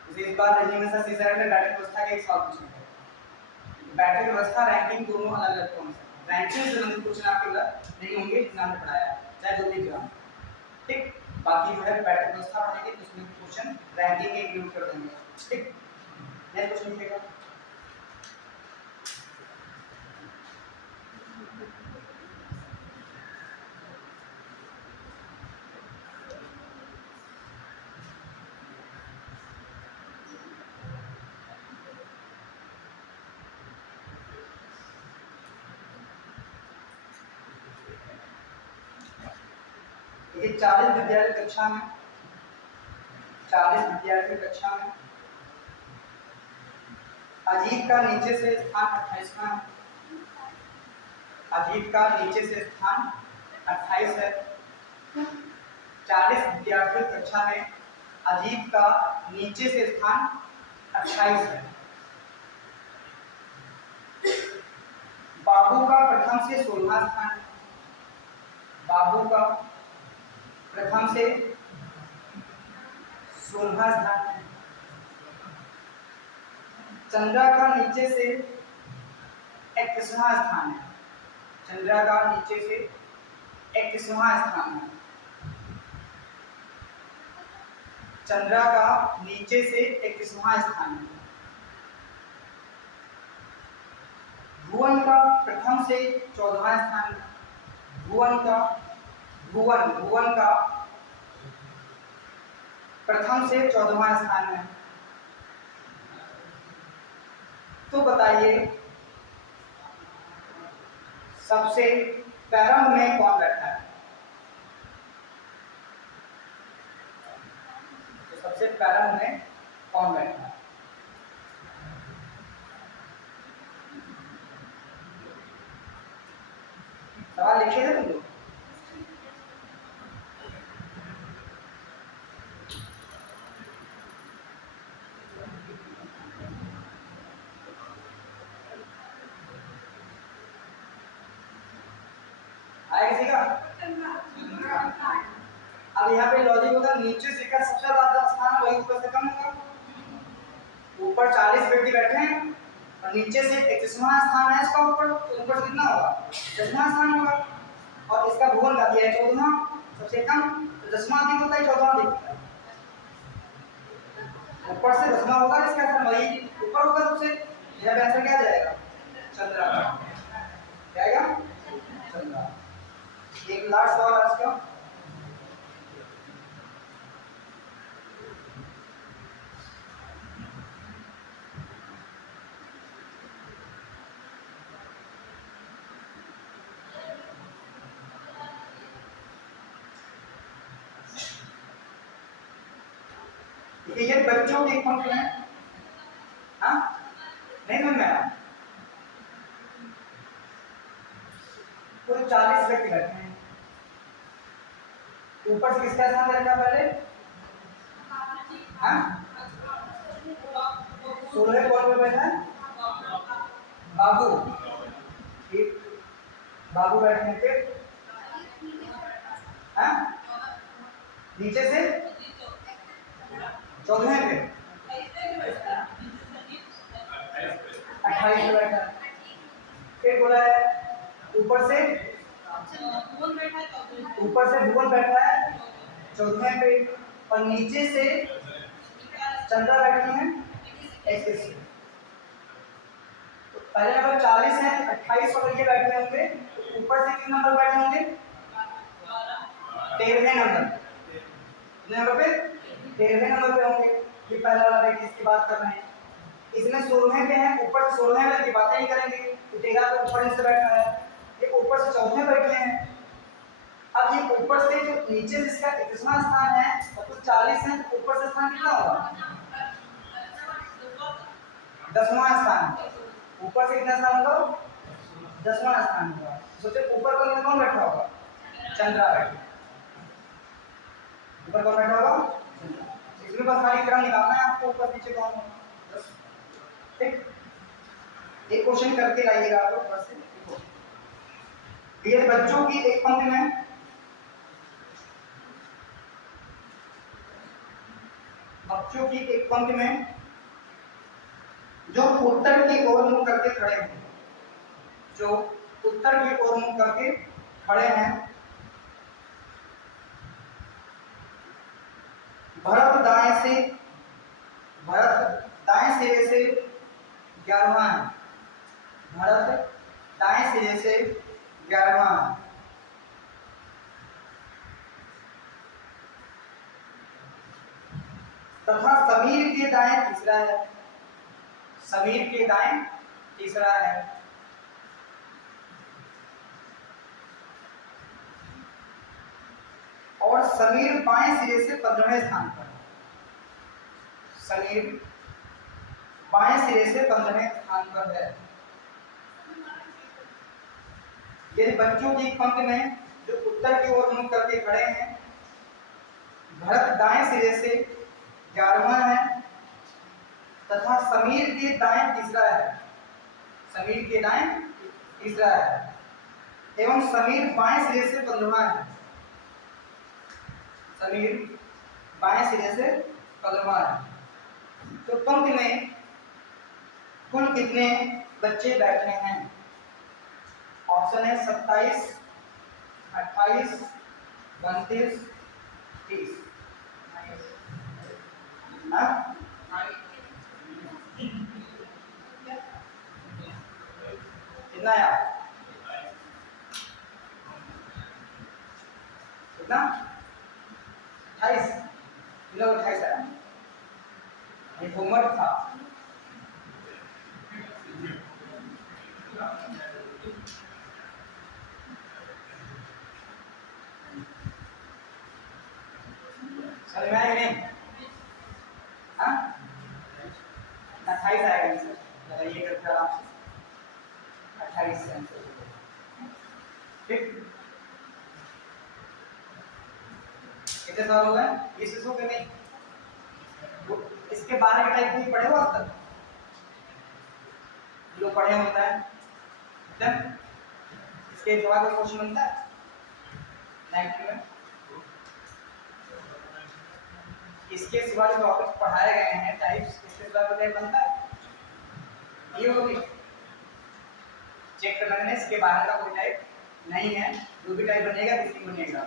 जैसे इस बार रीजनिंग में सर सीसर में बैठक व्यवस्था के एक सवाल पूछेंगे, बैठक व्यवस्था रैंकिंग दोनों अलग अलग कौन से, रैंकिंग से संबंधित क्वेश्चन आपके नहीं होंगे, इतना हमने पढ़ाया चाहे जो भी एग्जाम, ठीक, बाकी जो है बैठक व्यवस्था पढ़ेंगे तो उसमें क्वेश्चन रैंकिंग के इंक्लूड कर देंगे, ठीक। नेक्स्ट क्वेश्चन लिखिएगा। ये 40 विद्यार्थी कक्षा में, 40 विद्यार्थी कक्षा में, अजीत का नीचे से स्थान 28वां है, अजीत का नीचे से स्थान 28 है, 40 विद्यार्थी कक्षा में अजीत का नीचे से स्थान 28 है, बाबू का प्रथम से 16वां स्थान, बाबू का प्रथम से 16वां स्थान है, चंद्रा का नीचे से 21वां स्थान है, चंद्रा का नीचे से 21वां स्थान है, चंद्रा का नीचे से 21वां स्थान है, भुवन का प्रथम से 14वां स्थान है, भुवन का भुवन का प्रथम से 14वां स्थान है, तो बताइए सबसे प्रारंभ में कौन बैठा है, तो सबसे प्रारंभ में कौन बैठा है, सवाल लिखे थे तुम लोग, आया किसी का? अब यहाँ पे लॉजिक होगा, नीचे से का सबसे ज्यादा स्थान वही ऊपर से कम होगा, ऊपर 40 व्यक्ति बैठे हैं और नीचे से 21वां स्थान है इसका, ऊपर से कितना होगा 10वां स्थान होगा, और इसका भुवन का दिया है 14वां सबसे कम, तो 10वां अधिक होता है 14वां अधिक होता है, ऊपर से 10वां होगा, इसका स्थान वही ऊपर होगा सबसे, मेरा आंसर क्या आ जाएगा? चंद्रा। क्या आएगा? चंद्रा। एक लास्ट सवाल आज का। ये बच्चों की पंक्ति है। हाँ नहीं समझ में आया? पूरे 40 व्यक्ति बैठे हैं। ऊपर से किसका स्थान रखा पहले? हाँ 16 कौन पे बैठा है? बाबू। ठीक, बाबू बैठने पे हाँ नीचे से 14 पे 28 पे बैठा है। फिर बोला है ऊपर से भुवन बैठा है 14 पे और नीचे से चंद्रा बैठी है 21 पे। तो पहले नंबर 40 है, 28 और ये बैठे होंगे। ऊपर से कितने नंबर बैठे होंगे? 13वें नंबर। कितने नंबर पे? 13वें नंबर पे होंगे। ये पहला वाला है जिसकी बात कर रहे हैं। इसमें 16वें पे है, ऊपर से 16वें वाले की बातें नहीं करेंगे। तो 13 पे ऊपर से बैठा है, ये ऊपर से 14वें बैठे हैं। अब ये ऊपर से जो नीचे जिसका 21वां स्थान है और कुछ 40 है, तो ऊपर से स्थान कितना होगा? 10वां स्थान। ऊपर से कितना स्थान होगा? 10वां स्थान होगा। सोचे ऊपर पर कौन बैठा होगा? चंद्रा बैठा। ऊपर कौन बैठा होगा? इसमें बस खाली क्रम निकालना है आपको, ऊपर नीचे कौन होगा। ठीक, एक क्वेश्चन करके लाइएगा आप लोग बस। ये बच्चों की एक पंक्ति में जो उत्तर की ओर मुंह करके खड़े हैं, जो उत्तर की ओर मुंह करके खड़े हैं, भरत दाएं सिरे से 11वां है। भरत दाएं सिरे से 11वां है। तथा समीर के दाएं तीसरा है। समीर के दाएं तीसरा है। और समीर बाएं सिरे से 15वें स्थान पर। समीर बाएं सिरे से 15वें स्थान पर है। यदि बच्चों की पंक्ति में जो उत्तर की ओर मुख करके खड़े हैं, भरत दाएं सिरे से 11वां है तथा समीर के दाएं तीसरा है। समीर के दाएं तीसरा है एवं समीर बाएं सिरे से 15वां है। समीर बाएं सिरे से 15वां है। तो पंक्ति में कुल कितने बच्चे बैठे हैं? ऑप्शन है 27, 28, 29, 30। कितना आया? कितना? 28। 28 आया। ये होमवर्क था। समझ में आया नहीं? हाँ 28 आएगा सर, लगाइए करके आराम से। 28 आंसर। ठीक, कितने सवाल हो गए? 20 हो गए नहीं? इसके बाहर का टाइप नहीं पढ़े हो अब तक? जो पढ़े होता है इसके जवाब का क्वेश्चन बनता है 90 में। इसके सिवा जो टॉपिक पढ़ाए गए हैं टाइप्स, इसके सिवा कोई टाइप बनता है? ये होगी चेक कर लेना, इसके बाहर का कोई टाइप नहीं है। जो भी टाइप बनेगा किसी बनेगा,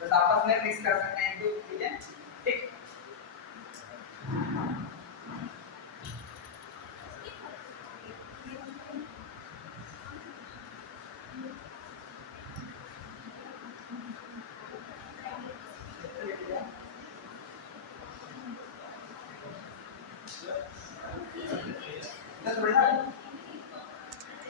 बस आपस में मिक्स कर सकते हैं। ठीक है।